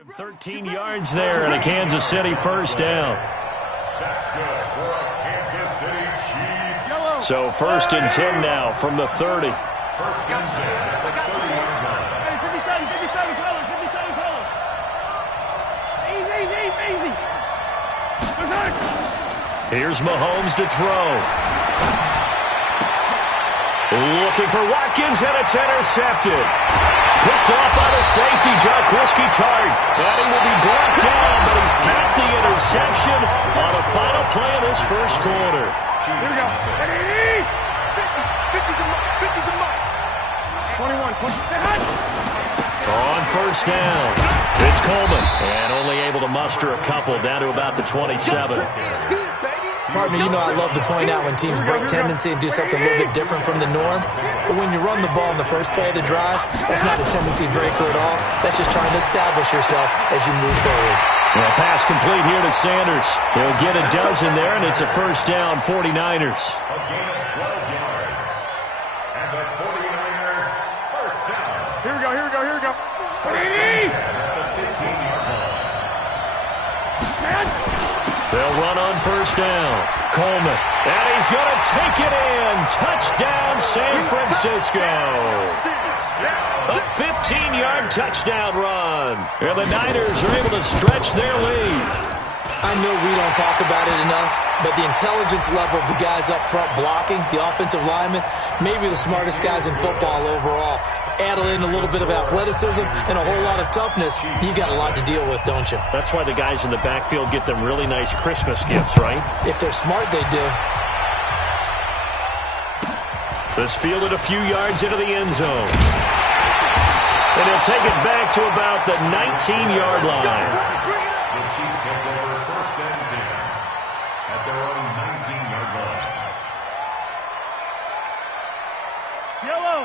And 13 yards there and a Kansas City first down. That's good for a Kansas City Chiefs. So 1st and 10 now from the 30. 1st and 10 at the 30-yard line. Hey, 57 colors, 57 colors. Easy. Here's Mahomes to throw. Looking for Watkins, and it's intercepted. Picked off by the safety, Jaquiski Tartt. And he will be brought down, but he's got the interception on a final play of this first quarter. Here we go. 50's a mark. 21. On 1st down, it's Coleman. And only able to muster a couple down to about the 27. Partner, you know I love to point out when teams break tendency and do something a little bit different from the norm. But when you run the ball in the first play of the drive, that's not a tendency breaker at all. That's just trying to establish yourself as you move forward. Well, pass complete here to Sanders. He'll get a dozen there, and it's a first down, 49ers. A gain of 12 yards. And the 49er first down. Here we go. First and 10 at the 15-yard line. They'll run on first down. Coleman. And he's going to take it in. Touchdown, San Francisco. A 15-yard touchdown run. And the Niners are able to stretch their lead. I know we don't talk about it enough, but the intelligence level of the guys up front blocking, the offensive linemen, maybe the smartest guys in football overall. Add in a little bit of athleticism and a whole lot of toughness, you've got a lot to deal with, don't you? That's why the guys in the backfield get them really nice Christmas gifts, right? If they're smart, they do. This fielded a few yards into the end zone. And he'll take it back to about the 19-yard line. The Chiefs take over 1st and 10 at their own 19-yard line.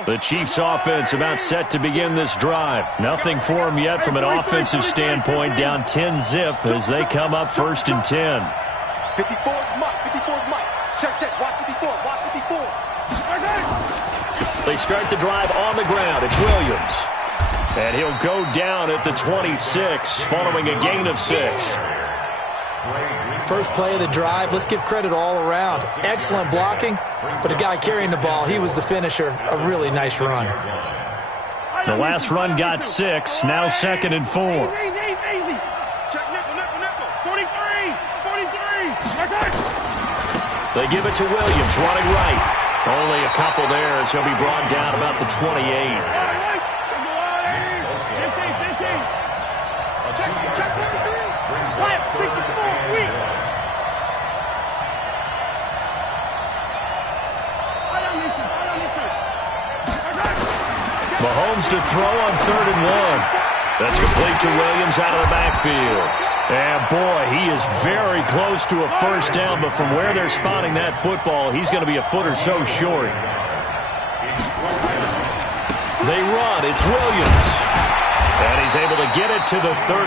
The Chiefs offense about set to begin this drive. Nothing for them yet from an offensive standpoint. Down 10-zip as they come up 1st and 10. 54 is Mike. 54 is Mike. Check. Watch 54. Watch 54. They start the drive on the ground. It's Williams. And he'll go down at the 26 following a gain of 6. First play of the drive, let's give credit all around. Excellent blocking, but the guy carrying the ball, he was the finisher. A really nice run. The last run got 6, now 2nd and 4. Check nickel. 43. They give it to Williams, running right. Only a couple there as he'll be brought down about the 28. Check 43. Slap 64. Weak. Mahomes to throw on 3rd and 1. That's complete to Williams out of the backfield. And boy, he is very close to a first down, but from where they're spotting that football, he's going to be a foot or so short. They run. It's Williams. And he's able to get it to the 33.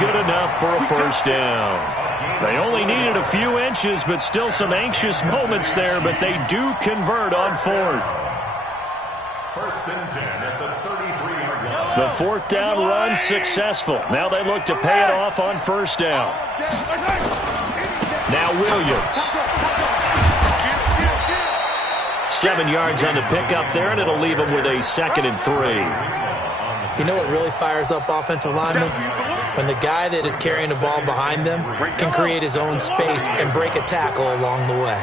Good enough for a first down. They only needed a few inches, but still some anxious moments there, but they do convert on 4th. 1st and 10 at the 33-yard line. The 4th down run successful. Now they look to pay it off on 1st down. Now Williams. 7 yards on the pickup there, and it'll leave them with a 2nd and 3. You know what really fires up offensive linemen? When the guy that is carrying the ball behind them can create his own space and break a tackle along the way.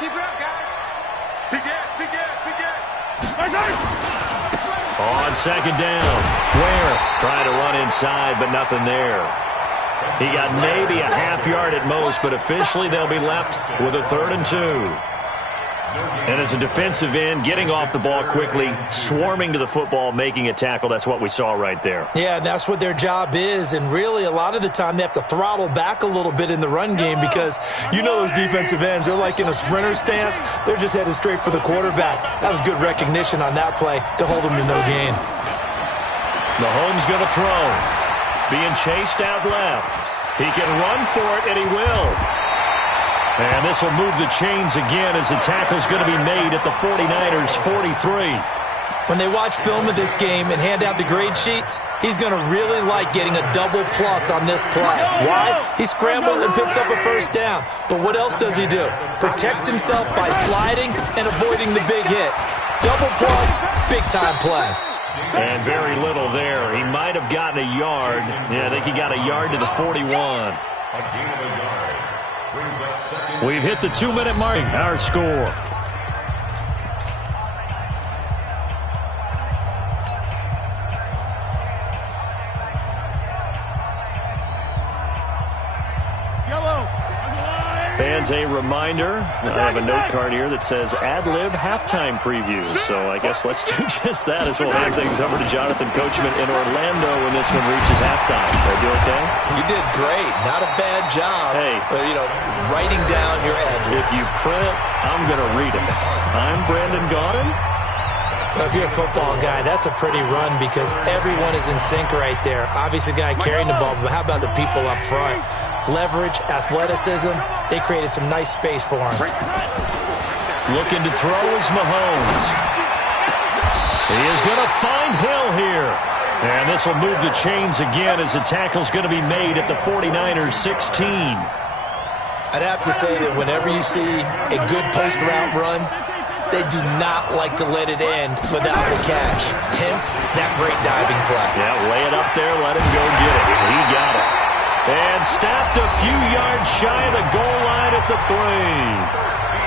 Keep it up, guys. Big gas. On 2nd down, Ware trying to run inside, but nothing there. He got maybe a half yard at most, but officially they'll be left with a 3rd and 2. And as a defensive end, getting off the ball quickly, swarming to the football, making a tackle, that's what we saw right there. Yeah, and that's what their job is, and really a lot of the time they have to throttle back a little bit in the run game because you know those defensive ends, they're like in a sprinter stance, they're just headed straight for the quarterback. That was good recognition on that play to hold them to no gain. Mahomes going to throw. Being chased out left. He can run for it, and he will. And this will move the chains again as the tackle's going to be made at the 49ers' 43. When they watch film of this game and hand out the grade sheets, he's going to really like getting a double plus on this play. Why? He scrambles and picks up a first down. But what else does he do? Protects himself by sliding and avoiding the big hit. Double plus, big-time play. And very little there. He might have gotten a yard. Yeah, I think he got a yard to the 41. A gain of a yard. Brings up 2nd. We've hit the 2-minute mark. Our score. Fans, a reminder, I have a note card here that says ad-lib halftime previews. So I guess let's do just that as we'll hand things over to Jonathan Coachman in Orlando when this one reaches halftime. Did I do okay? You did great. Not a bad job. Hey. Writing down your ad-libs. If you print it, I'm going to read it. I'm Brandon Gaudin. Well, if you're a football guy, that's a pretty run because everyone is in sync right there. Obviously, the guy carrying the ball, but how about the people up front? Leverage, athleticism, they created some nice space for him. Looking to throw is Mahomes. He is going to find Hill here. And this will move the chains again as the tackle's going to be made at the 49ers' 16. I'd have to say that whenever you see a good post route run, they do not like to let it end without the catch. Hence, that great diving play. Yeah, lay it up there, let him go get it. He got it. And snapped a few yards shy of the goal line at the 3.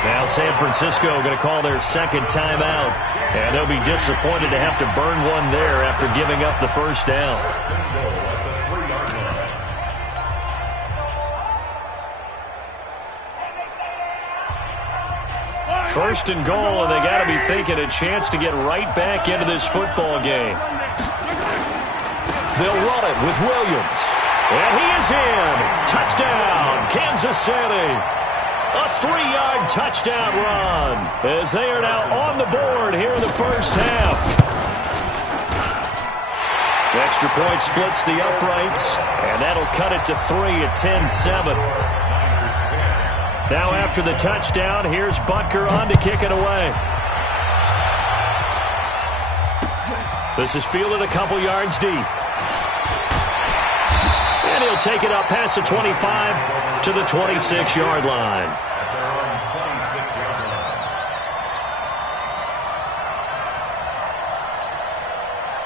Now San Francisco going to call their second timeout. And they'll be disappointed to have to burn one there after giving up the first down. First and goal, and they got to be thinking a chance to get right back into this football game. They'll run it with Williams. And he is in. Touchdown, Kansas City. A 3-yard touchdown run as they are now on the board here in the first half. Extra point splits the uprights, and that'll cut it to 3 at 10-7. Now after the touchdown, here's Butker on to kick it away. This is fielded a couple yards deep. And he'll take it up past the 25 to the 26-yard line.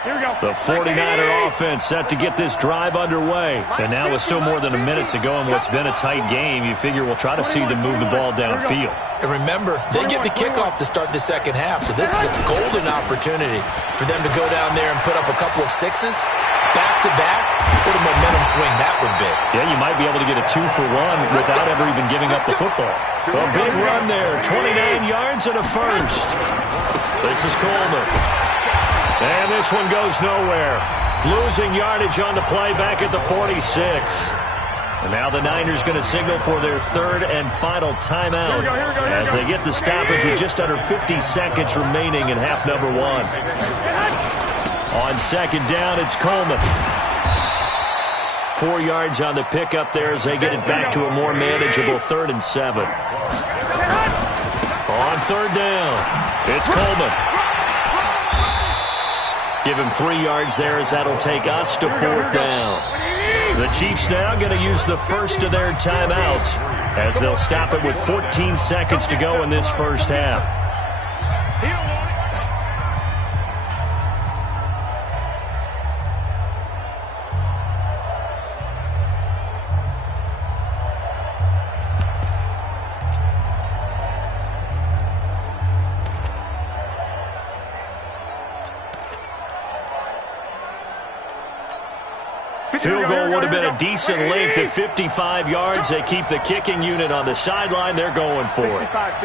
Here we go. The 49er offense set to get this drive underway. And now with still more than a minute to go in what's been a tight game, you figure we'll try to see them move the ball downfield. And remember, they get the kickoff to start the second half, so this is a golden opportunity for them to go down there and put up a couple of sixes back-to-back. What a momentum swing that would be. Yeah, you might be able to get a 2-for-1 without ever even giving up the football. A big run there, 29 yards and a first. This is Coleman. And this one goes nowhere. Losing yardage on the play back at the 46. And now the Niners going to signal for their third and final timeout as they get the stoppage with just under 50 seconds remaining in half number 1. On second down, it's Coleman. 4 yards on the pickup there as they get it back to a more manageable 3rd and 7. On third down, it's Coleman. Give him 3 yards there as that'll take us to 4th down. The Chiefs now going to use the first of their timeouts as they'll stop it with 14 seconds to go in this first half. Field goal would have been a decent length at 55 yards. They keep the kicking unit on the sideline. They're going for it. 55.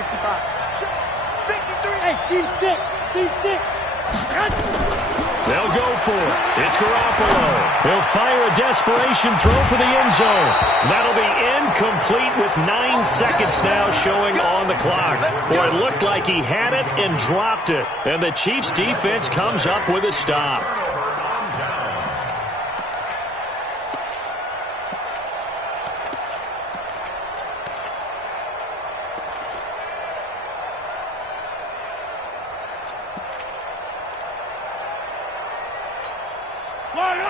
Hey, C6. They'll go for it. It's Garoppolo. He'll fire a desperation throw for the end zone. That'll be incomplete with 9 seconds now showing on the clock. Boy, it looked like he had it and dropped it. And the Chiefs defense comes up with a stop.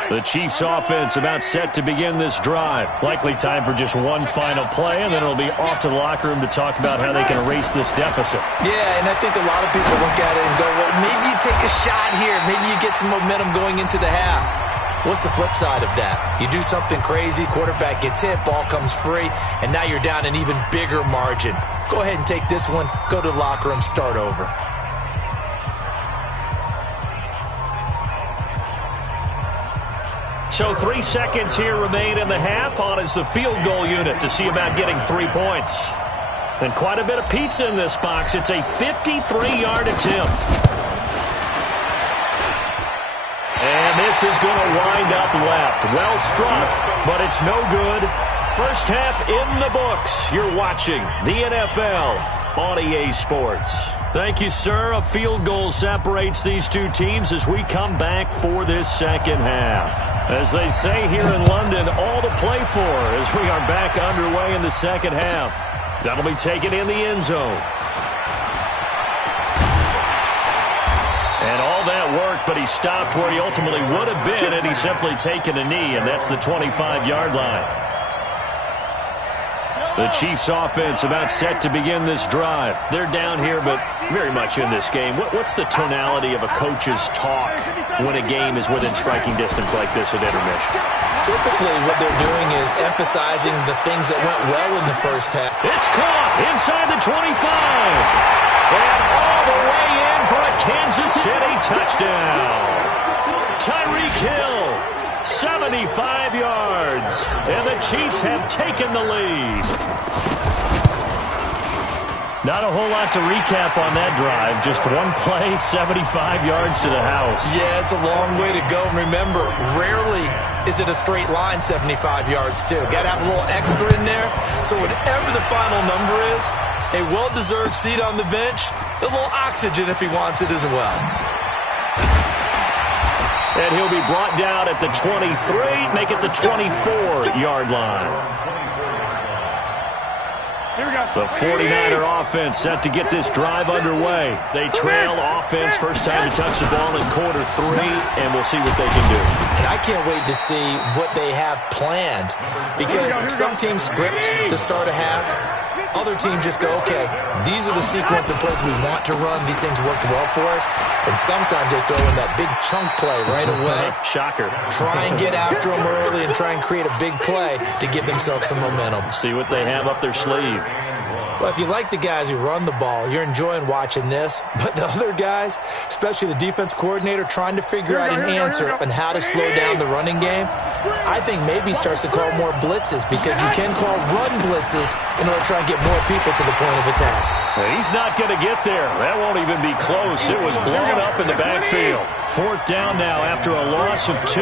The Chiefs offense about set to begin this drive. Likely time for just one final play, and then it'll be off to the locker room to talk about how they can erase this deficit. Yeah, and I think a lot of people look at it and go, well, maybe you take a shot here. Maybe you get some momentum going into the half. What's the flip side of that? You do something crazy, quarterback gets hit, ball comes free, and now you're down an even bigger margin. Go ahead and take this one, go to the locker room, start over. So 3 seconds here remain in the half. On is the field goal unit to see about getting 3 points. And quite a bit of pizza in this box. It's a 53-yard attempt. And this is going to wind up left. Well struck, but it's no good. First half in the books. You're watching the NFL on EA Sports. Thank you, sir. A field goal separates these two teams as we come back for this second half. As they say here in London, all to play for as we are back underway in the second half. That'll be taken in the end zone. And all that worked, but he stopped where he ultimately would have been, and he's simply taken a knee, and that's the 25-yard line. The Chiefs offense about set to begin this drive. They're down here, but very much in this game. What's the tonality of a coach's talk when a game is within striking distance like this at intermission? Typically, what they're doing is emphasizing the things that went well in the first half. It's caught inside the 25. And all the way in for a Kansas City touchdown. Tyreek Hill. 75 yards, and the Chiefs have taken the lead. Not a whole lot to recap on that drive. Just one play, 75 yards to the house. Yeah, it's a long way to go. Remember, rarely is it a straight line 75 yards, too. Got to have a little extra in there. So whatever the final number is, a well-deserved seat on the bench, a little oxygen if he wants it as well. And he'll be brought down at the 23, make it the 24-yard line. The 49er offense set to get this drive underway. They trail offense, first time to touch the ball in quarter 3, and we'll see what they can do. And I can't wait to see what they have planned, because some teams script to start a half. Other teams just go, okay, these are the sequence of plays we want to run. These things worked well for us. And sometimes they throw in that big chunk play right away. Shocker. Try and get after them early and try and create a big play to give themselves some momentum. See what they have up their sleeve. Well, if you like the guys who run the ball, you're enjoying watching this. But the other guys, especially the defense coordinator, trying to figure out an answer on how to slow down the running game, I think maybe starts to call more blitzes, because you can call run blitzes in order to try and get more people to the point of attack. He's not going to get there. That won't even be close. It was blown up in the backfield. 4th down now after a loss of 2.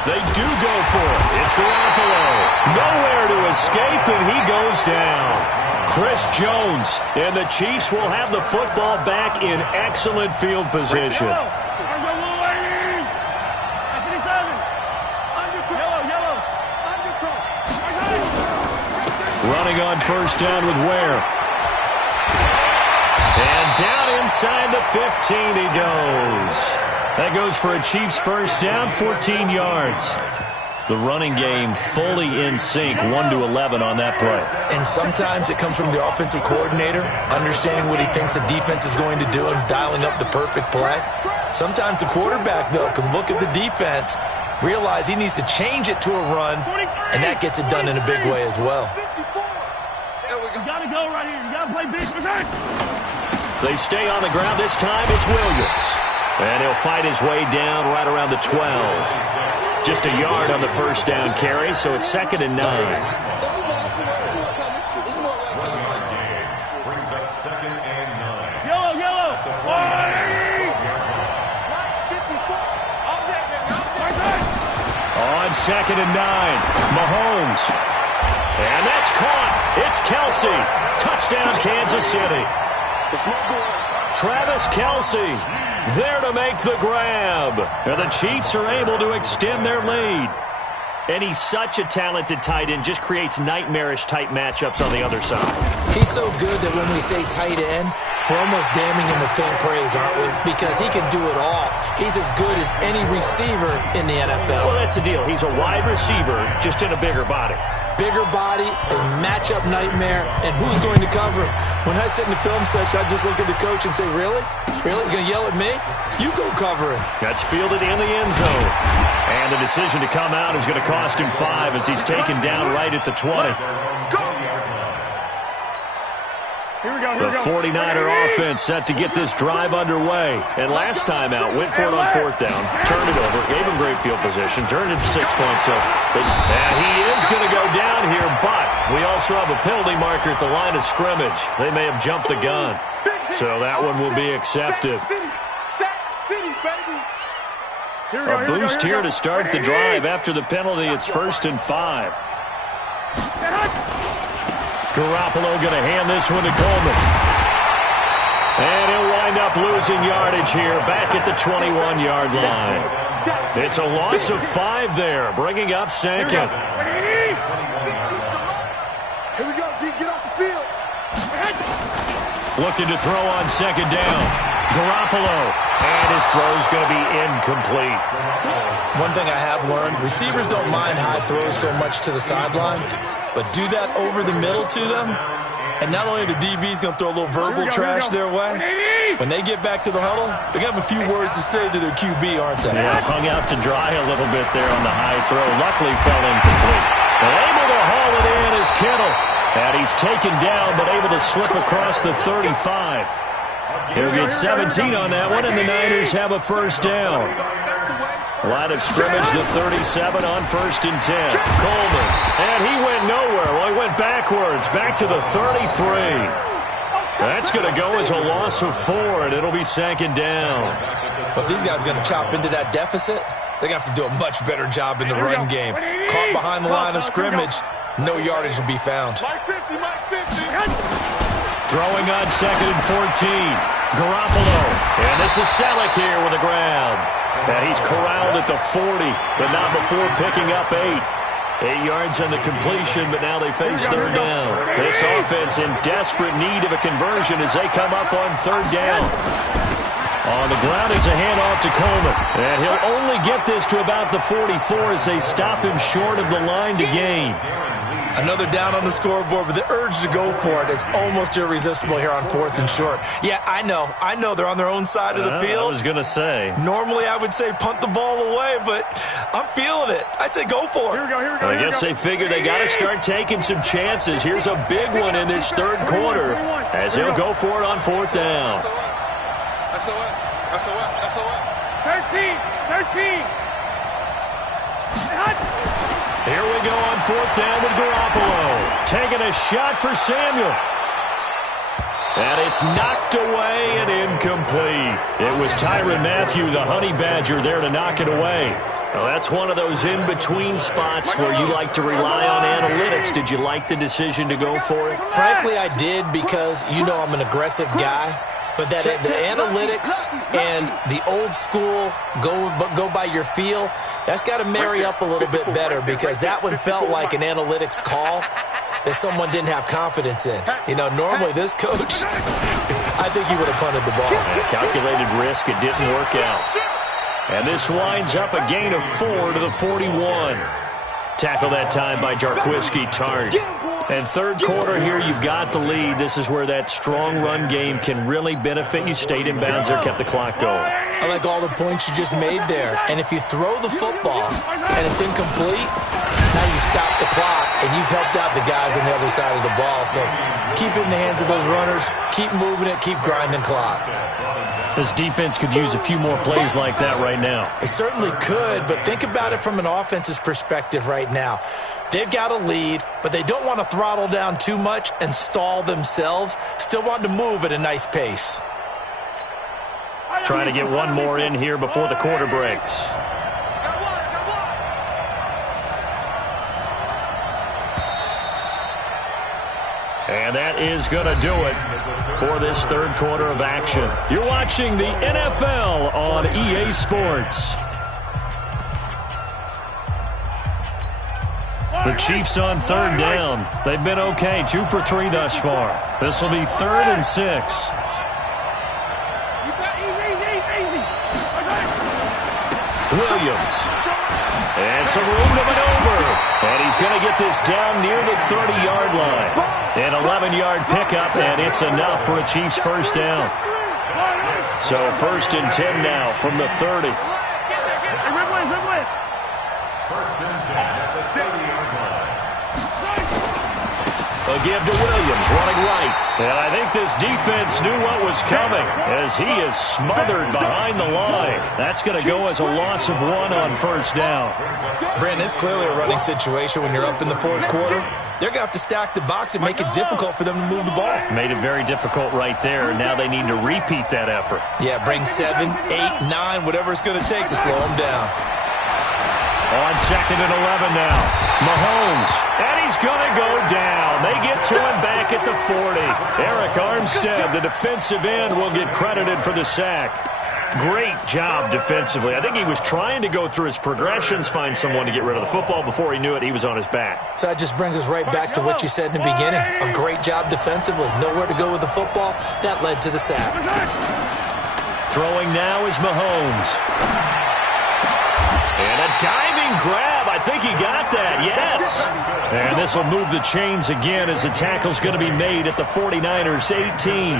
They do go for it. It's Garoppolo. Nowhere to escape, and he goes down. Chris Jones, and the Chiefs will have the football back in excellent field position. Running on first down with Ware. And down inside the 15 he goes. That goes for a Chiefs first down, 14 yards. The running game fully in sync, 1-11 on that play. And sometimes it comes from the offensive coordinator, understanding what he thinks the defense is going to do and dialing up the perfect play. Sometimes the quarterback, though, can look at the defense, realize he needs to change it to a run, and that gets it done in a big way as well. You got to go right here. You got to play big. They stay on the ground this time. It's Williams. And he'll fight his way down right around the 12. Just a yard on the first down carry, so it's 2nd and 9. Brings up 2nd and 9. Yellow. On 2nd and 9, Mahomes. And that's caught. It's Kelce. Touchdown, Kansas City. Travis Kelce there to make the grab. And the Chiefs are able to extend their lead. And he's such a talented tight end, just creates nightmarish-type matchups on the other side. He's so good that when we say tight end, we're almost damning him with faint praise, aren't we? Because he can do it all. He's as good as any receiver in the NFL. Well, that's the deal. He's a wide receiver, just in a bigger body. Bigger body, a matchup nightmare, and who's going to cover him? When I sit in the film session, I just look at the coach and say, really? Really? You're going to yell at me? You go cover him. That's fielded in the end zone. And the decision to come out is going to cost him 5 as he's taken down right at the 20. The 49er offense set to get this drive underway. And last time out, went for it on 4th down, turned it over, gave him great field position, turned it to 6 points. And he is going to go down here, but we also have a penalty marker at the line of scrimmage. They may have jumped the gun. So that one will be accepted. A boost here to start the drive. After the penalty, it's 1st and 5. Garoppolo going to hand this one to Coleman. And he'll wind up losing yardage here back at the 21-yard line. It's a loss of 5 there, bringing up 2nd. Here we go, D. Get off the field. Looking to throw on 2nd down. Garoppolo. And his throw's going to be incomplete. One thing I have learned, receivers don't mind high throws so much to the sideline, but do that over the middle to them, and not only the DB's going to throw a little verbal trash their way, when they get back to the huddle, they're going to have a few words to say to their QB, aren't they? Yeah, hung out to dry a little bit there on the high throw. Luckily fell incomplete. And able to haul it in is Kittle. And he's taken down, but able to slip across the 35. He'll get 17 on that one, and the Niners have a first down. Line of scrimmage, the 37 on 1st and 10. Coleman. And he went nowhere. Well, he went backwards. Back to the 33. That's going to go as a loss of 4, and it'll be 2nd down. But these guys are going to chop into that deficit. They're going to have to do a much better job in the run game. Caught behind the line of scrimmage, no yardage will be found. Throwing on 2nd and 14. Garoppolo. And this is Selleck here with the ground. And he's corralled at the 40, but not before picking up 8. 8 yards on the completion, but now they face 3rd down. This offense in desperate need of a conversion as they come up on 3rd down. On the ground, it's a handoff to Coleman. And he'll only get this to about the 44 as they stop him short of the line to gain. Another down on the scoreboard, but the urge to go for it is almost irresistible here on 4th and short. Yeah, I know they're on their own side of the field. I was going to say. Normally I would say punt the ball away, but I'm feeling it. I say go for it. I guess they figure they got to start taking some chances. Here's a big one in this 3rd quarter as he'll go for it on 4th down. 13. Here we go on 4th down with Garoppolo. Taking a shot for Samuel. And it's knocked away and incomplete. It was Tyrann Mathieu, the Honey Badger, there to knock it away. Well, that's one of those in-between spots where you like to rely on analytics. Did you like the decision to go for it? Frankly, I did because you know I'm an aggressive guy. But that the analytics and the old school go by your feel, that's got to marry up a little bit better because that one felt like an analytics call that someone didn't have confidence in. You know, normally this coach, I think he would have punted the ball. Calculated risk, it didn't work out. And this winds up a gain of 4 to the 41. Tackle that time by Jarquiski Tartt. And 3rd quarter here, you've got the lead. This is where that strong run game can really benefit you. Stayed in bounds there, kept the clock going. I like all the points you just made there. And if you throw the football and it's incomplete, now you stop the clock and you've helped out the guys on the other side of the ball. So keep it in the hands of those runners, keep moving it, keep grinding clock. This defense could use a few more plays like that right now. It certainly could, but think about it from an offense's perspective right now. They've got a lead, but they don't want to throttle down too much and stall themselves. Still want to move at a nice pace. Trying to get one more in here before the quarter breaks. And that is going to do it for this 3rd quarter of action. You're watching the NFL on EA Sports. The Chiefs on 3rd down. They've been okay, 2 for 3 thus far. This will be 3rd and 6. Williams. And some room to maneuver. And he's going to get this down near the 30-yard line. An 11-yard pickup, and it's enough for a Chiefs 1st down. So 1st and 10 now from the 30. 1st and 10 at the 30-yard line. A give to Williams, running right. And I think this defense knew what was coming as he is smothered behind the line. That's going to go as a loss of 1 on 1st down. Brandon, it's clearly a running situation when you're up in the 4th quarter. They're going to have to stack the box and make it difficult for them to move the ball. Made it very difficult right there. Now they need to repeat that effort. Yeah, bring 7, 8, 9, whatever it's going to take to slow them down. On 2nd and 11 now. Mahomes. And he's going to go down. They get to him back at the 40. Eric Armstead, the defensive end, will get credited for the sack. Great job defensively. I think he was trying to go through his progressions, find someone to get rid of the football. Before he knew it, he was on his back. So that just brings us right back to what you said in the beginning. A great job defensively. Nowhere to go with the football. That led to the sack. Throwing now is Mahomes. And a diving grab. I think he got that. Yes. And this will move the chains again as the tackle's going to be made at the 49ers 18.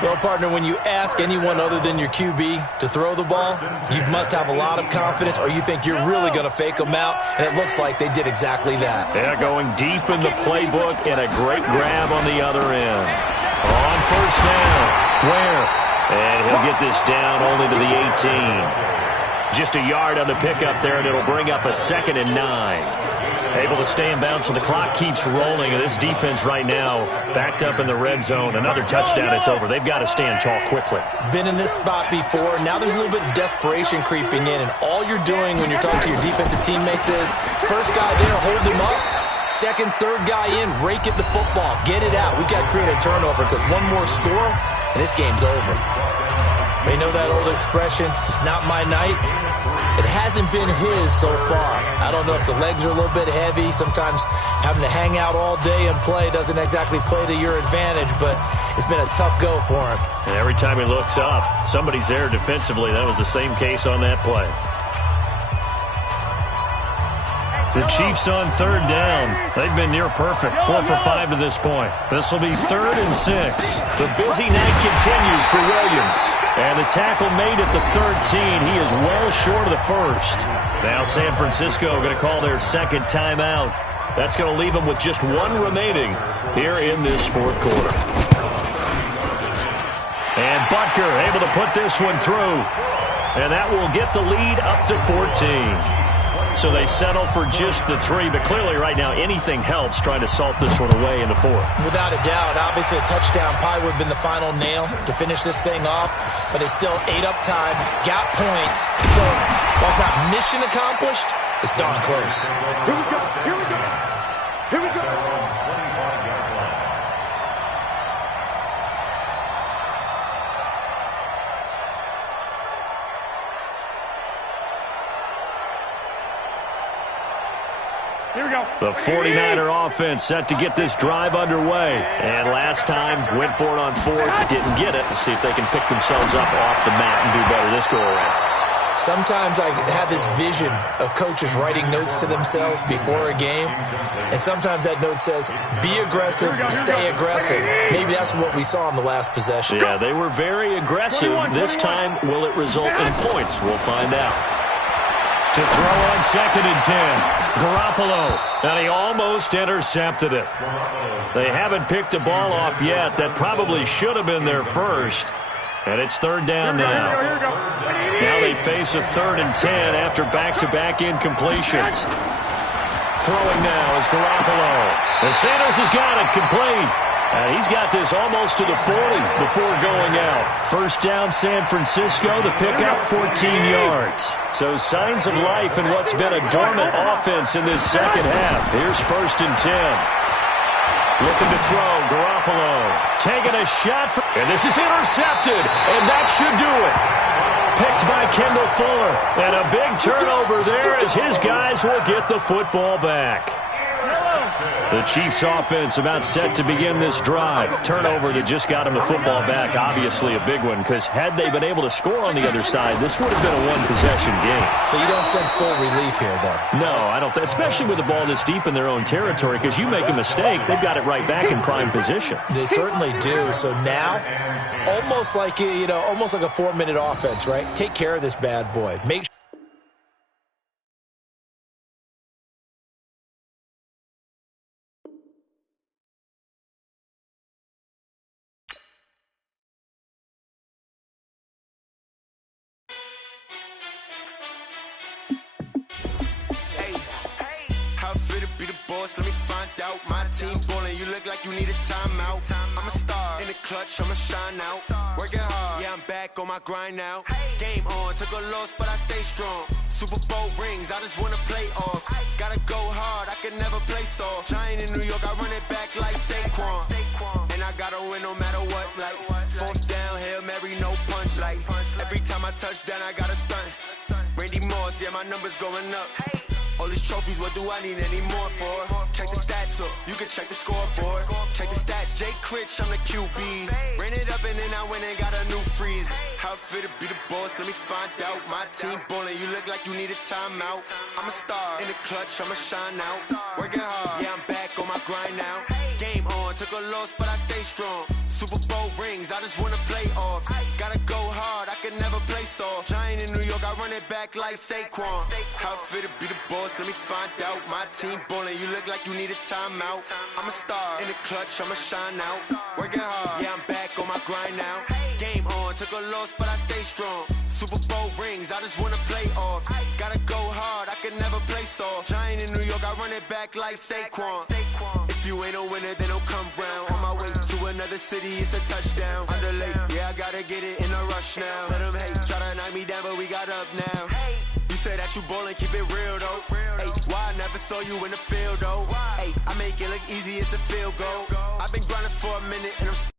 Well, partner, when you ask anyone other than your QB to throw the ball, you must have a lot of confidence or you think you're really going to fake them out, and it looks like they did exactly that. Yeah, going deep in the playbook and a great grab on the other end. On 1st down. Ware. And he'll get this down only to the 18. Just a yard on the pickup there, and it'll bring up a 2nd and 9. Able to stay in bounds, so the clock keeps rolling. And this defense right now backed up in the red zone. Another touchdown, it's over. They've got to stand tall quickly. Been in this spot before. Now there's a little bit of desperation creeping in, and all you're doing when you're talking to your defensive teammates is first guy there, hold him up. Second, third guy in, rake at the football. Get it out. We've got to create a turnover because one more score, and this game's over. You know that old expression, it's not my night? It hasn't been his so far. I don't know if the legs are a little bit heavy. Sometimes having to hang out all day and play doesn't exactly play to your advantage, but it's been a tough go for him. And every time he looks up, somebody's there defensively. That was the same case on that play. The Chiefs on 3rd down. They've been near perfect, 4 for 5 to this point. This will be 3rd and 6. The busy night continues for Williams. And the tackle made at the 13. He is well short of the first. Now San Francisco going to call their 2nd timeout. That's going to leave them with just 1 remaining here in this 4th quarter. And Butker able to put this one through. And that will get the lead up to 14. So they settle for just the 3, but clearly right now anything helps trying to salt this one away in the 4th. Without a doubt, obviously a touchdown probably would have been the final nail to finish this thing off, but it's still ate up time, got points. So while it's not mission accomplished, it's darn close. Here we go, here we go, here we go. Here we go. The 49er offense set to get this drive underway. And last time, went for it on 4th, didn't get it. We'll see if they can pick themselves up off the mat and do better this go-around. Sometimes I have this vision of coaches writing notes to themselves before a game, and sometimes that note says, be aggressive, stay aggressive. Maybe that's what we saw in the last possession. Yeah, they were very aggressive. This time, will it result in points? We'll find out. To throw on 2nd and 10. Garoppolo, and he almost intercepted it. They haven't picked a ball off yet. That probably should have been their first. And it's 3rd down now. Now they face a 3rd and 10 after back-to-back incompletions. Throwing now is Garoppolo. And Sanders has got it complete. And he's got this almost to the 40 before going out. First down, San Francisco. The pickup, 14 yards. So signs of life in what's been a dormant offense in this 2nd half. Here's 1st and 10. Looking to throw, Garoppolo. Taking a shot. And this is intercepted. And that should do it. Picked by Kendall Fuller. And a big turnover there as his guys will get the football back. The Chiefs offense about set to begin this drive. Turnover that just got them the football back. Obviously a big one, because had they been able to score on the other side, this would have been a one-possession game. So you don't sense full relief here, then? No, I don't. Especially with the ball this deep in their own territory, because you make a mistake, they've got it right back in prime position. They certainly do. So now, almost like almost like a 4-minute offense, right? Take care of this bad boy. Make sure. Let me find out. My team ballin', you look like you need a timeout. I'm a star in the clutch, I'ma shine out. Working hard, yeah, I'm back on my grind now. Game on, took a loss, but I stay strong. Super Bowl rings, I just wanna play off. Gotta go hard, I can never play soft. Giant in New York, I run it back like Saquon. And I gotta win no matter what, like 4th down, Hail Mary, no punch. Like every time I touch down, I gotta stunt. Randy Moss, yeah, my numbers going up. All these trophies, what do I need any more for? Check the stats up, you can check the scoreboard. Check the stats, Jay Critch, I'm the QB. Ran it up and then I went and got a new freeze. How it feel to be the boss, let me find out. My team ballin', you look like you need a timeout. I'm a star in the clutch, I'ma shine out. Working hard, yeah, I'm back on my grind now. Game on, took a loss, but I stay strong. Super Bowl rings, I just wanna play off. Gotta go hard, I can never play soft. Giant in New York, I run it back like Saquon. How it feel to be the boss, let me find out. My team ballin', you look like you need a timeout. I'm a star in the clutch, I'ma shine out. Working hard, yeah, I'm back on my grind now. Game on. on. Took a loss, but I stay strong. Super Bowl rings, I just wanna play off. Gotta go hard, I can never play soft. Giant in New York, I run it back like Saquon. If you ain't a winner, then don't come round. On my way to another city, it's a touchdown. Underlay, yeah, I gotta get it in a rush now. Let them hate, try to knock me down, but we got up now. You say that you ballin', keep it real though. Ay, why I never saw you in the field though? Ay, I make it look easy, it's a field goal. I've been grinding for a minute and I'm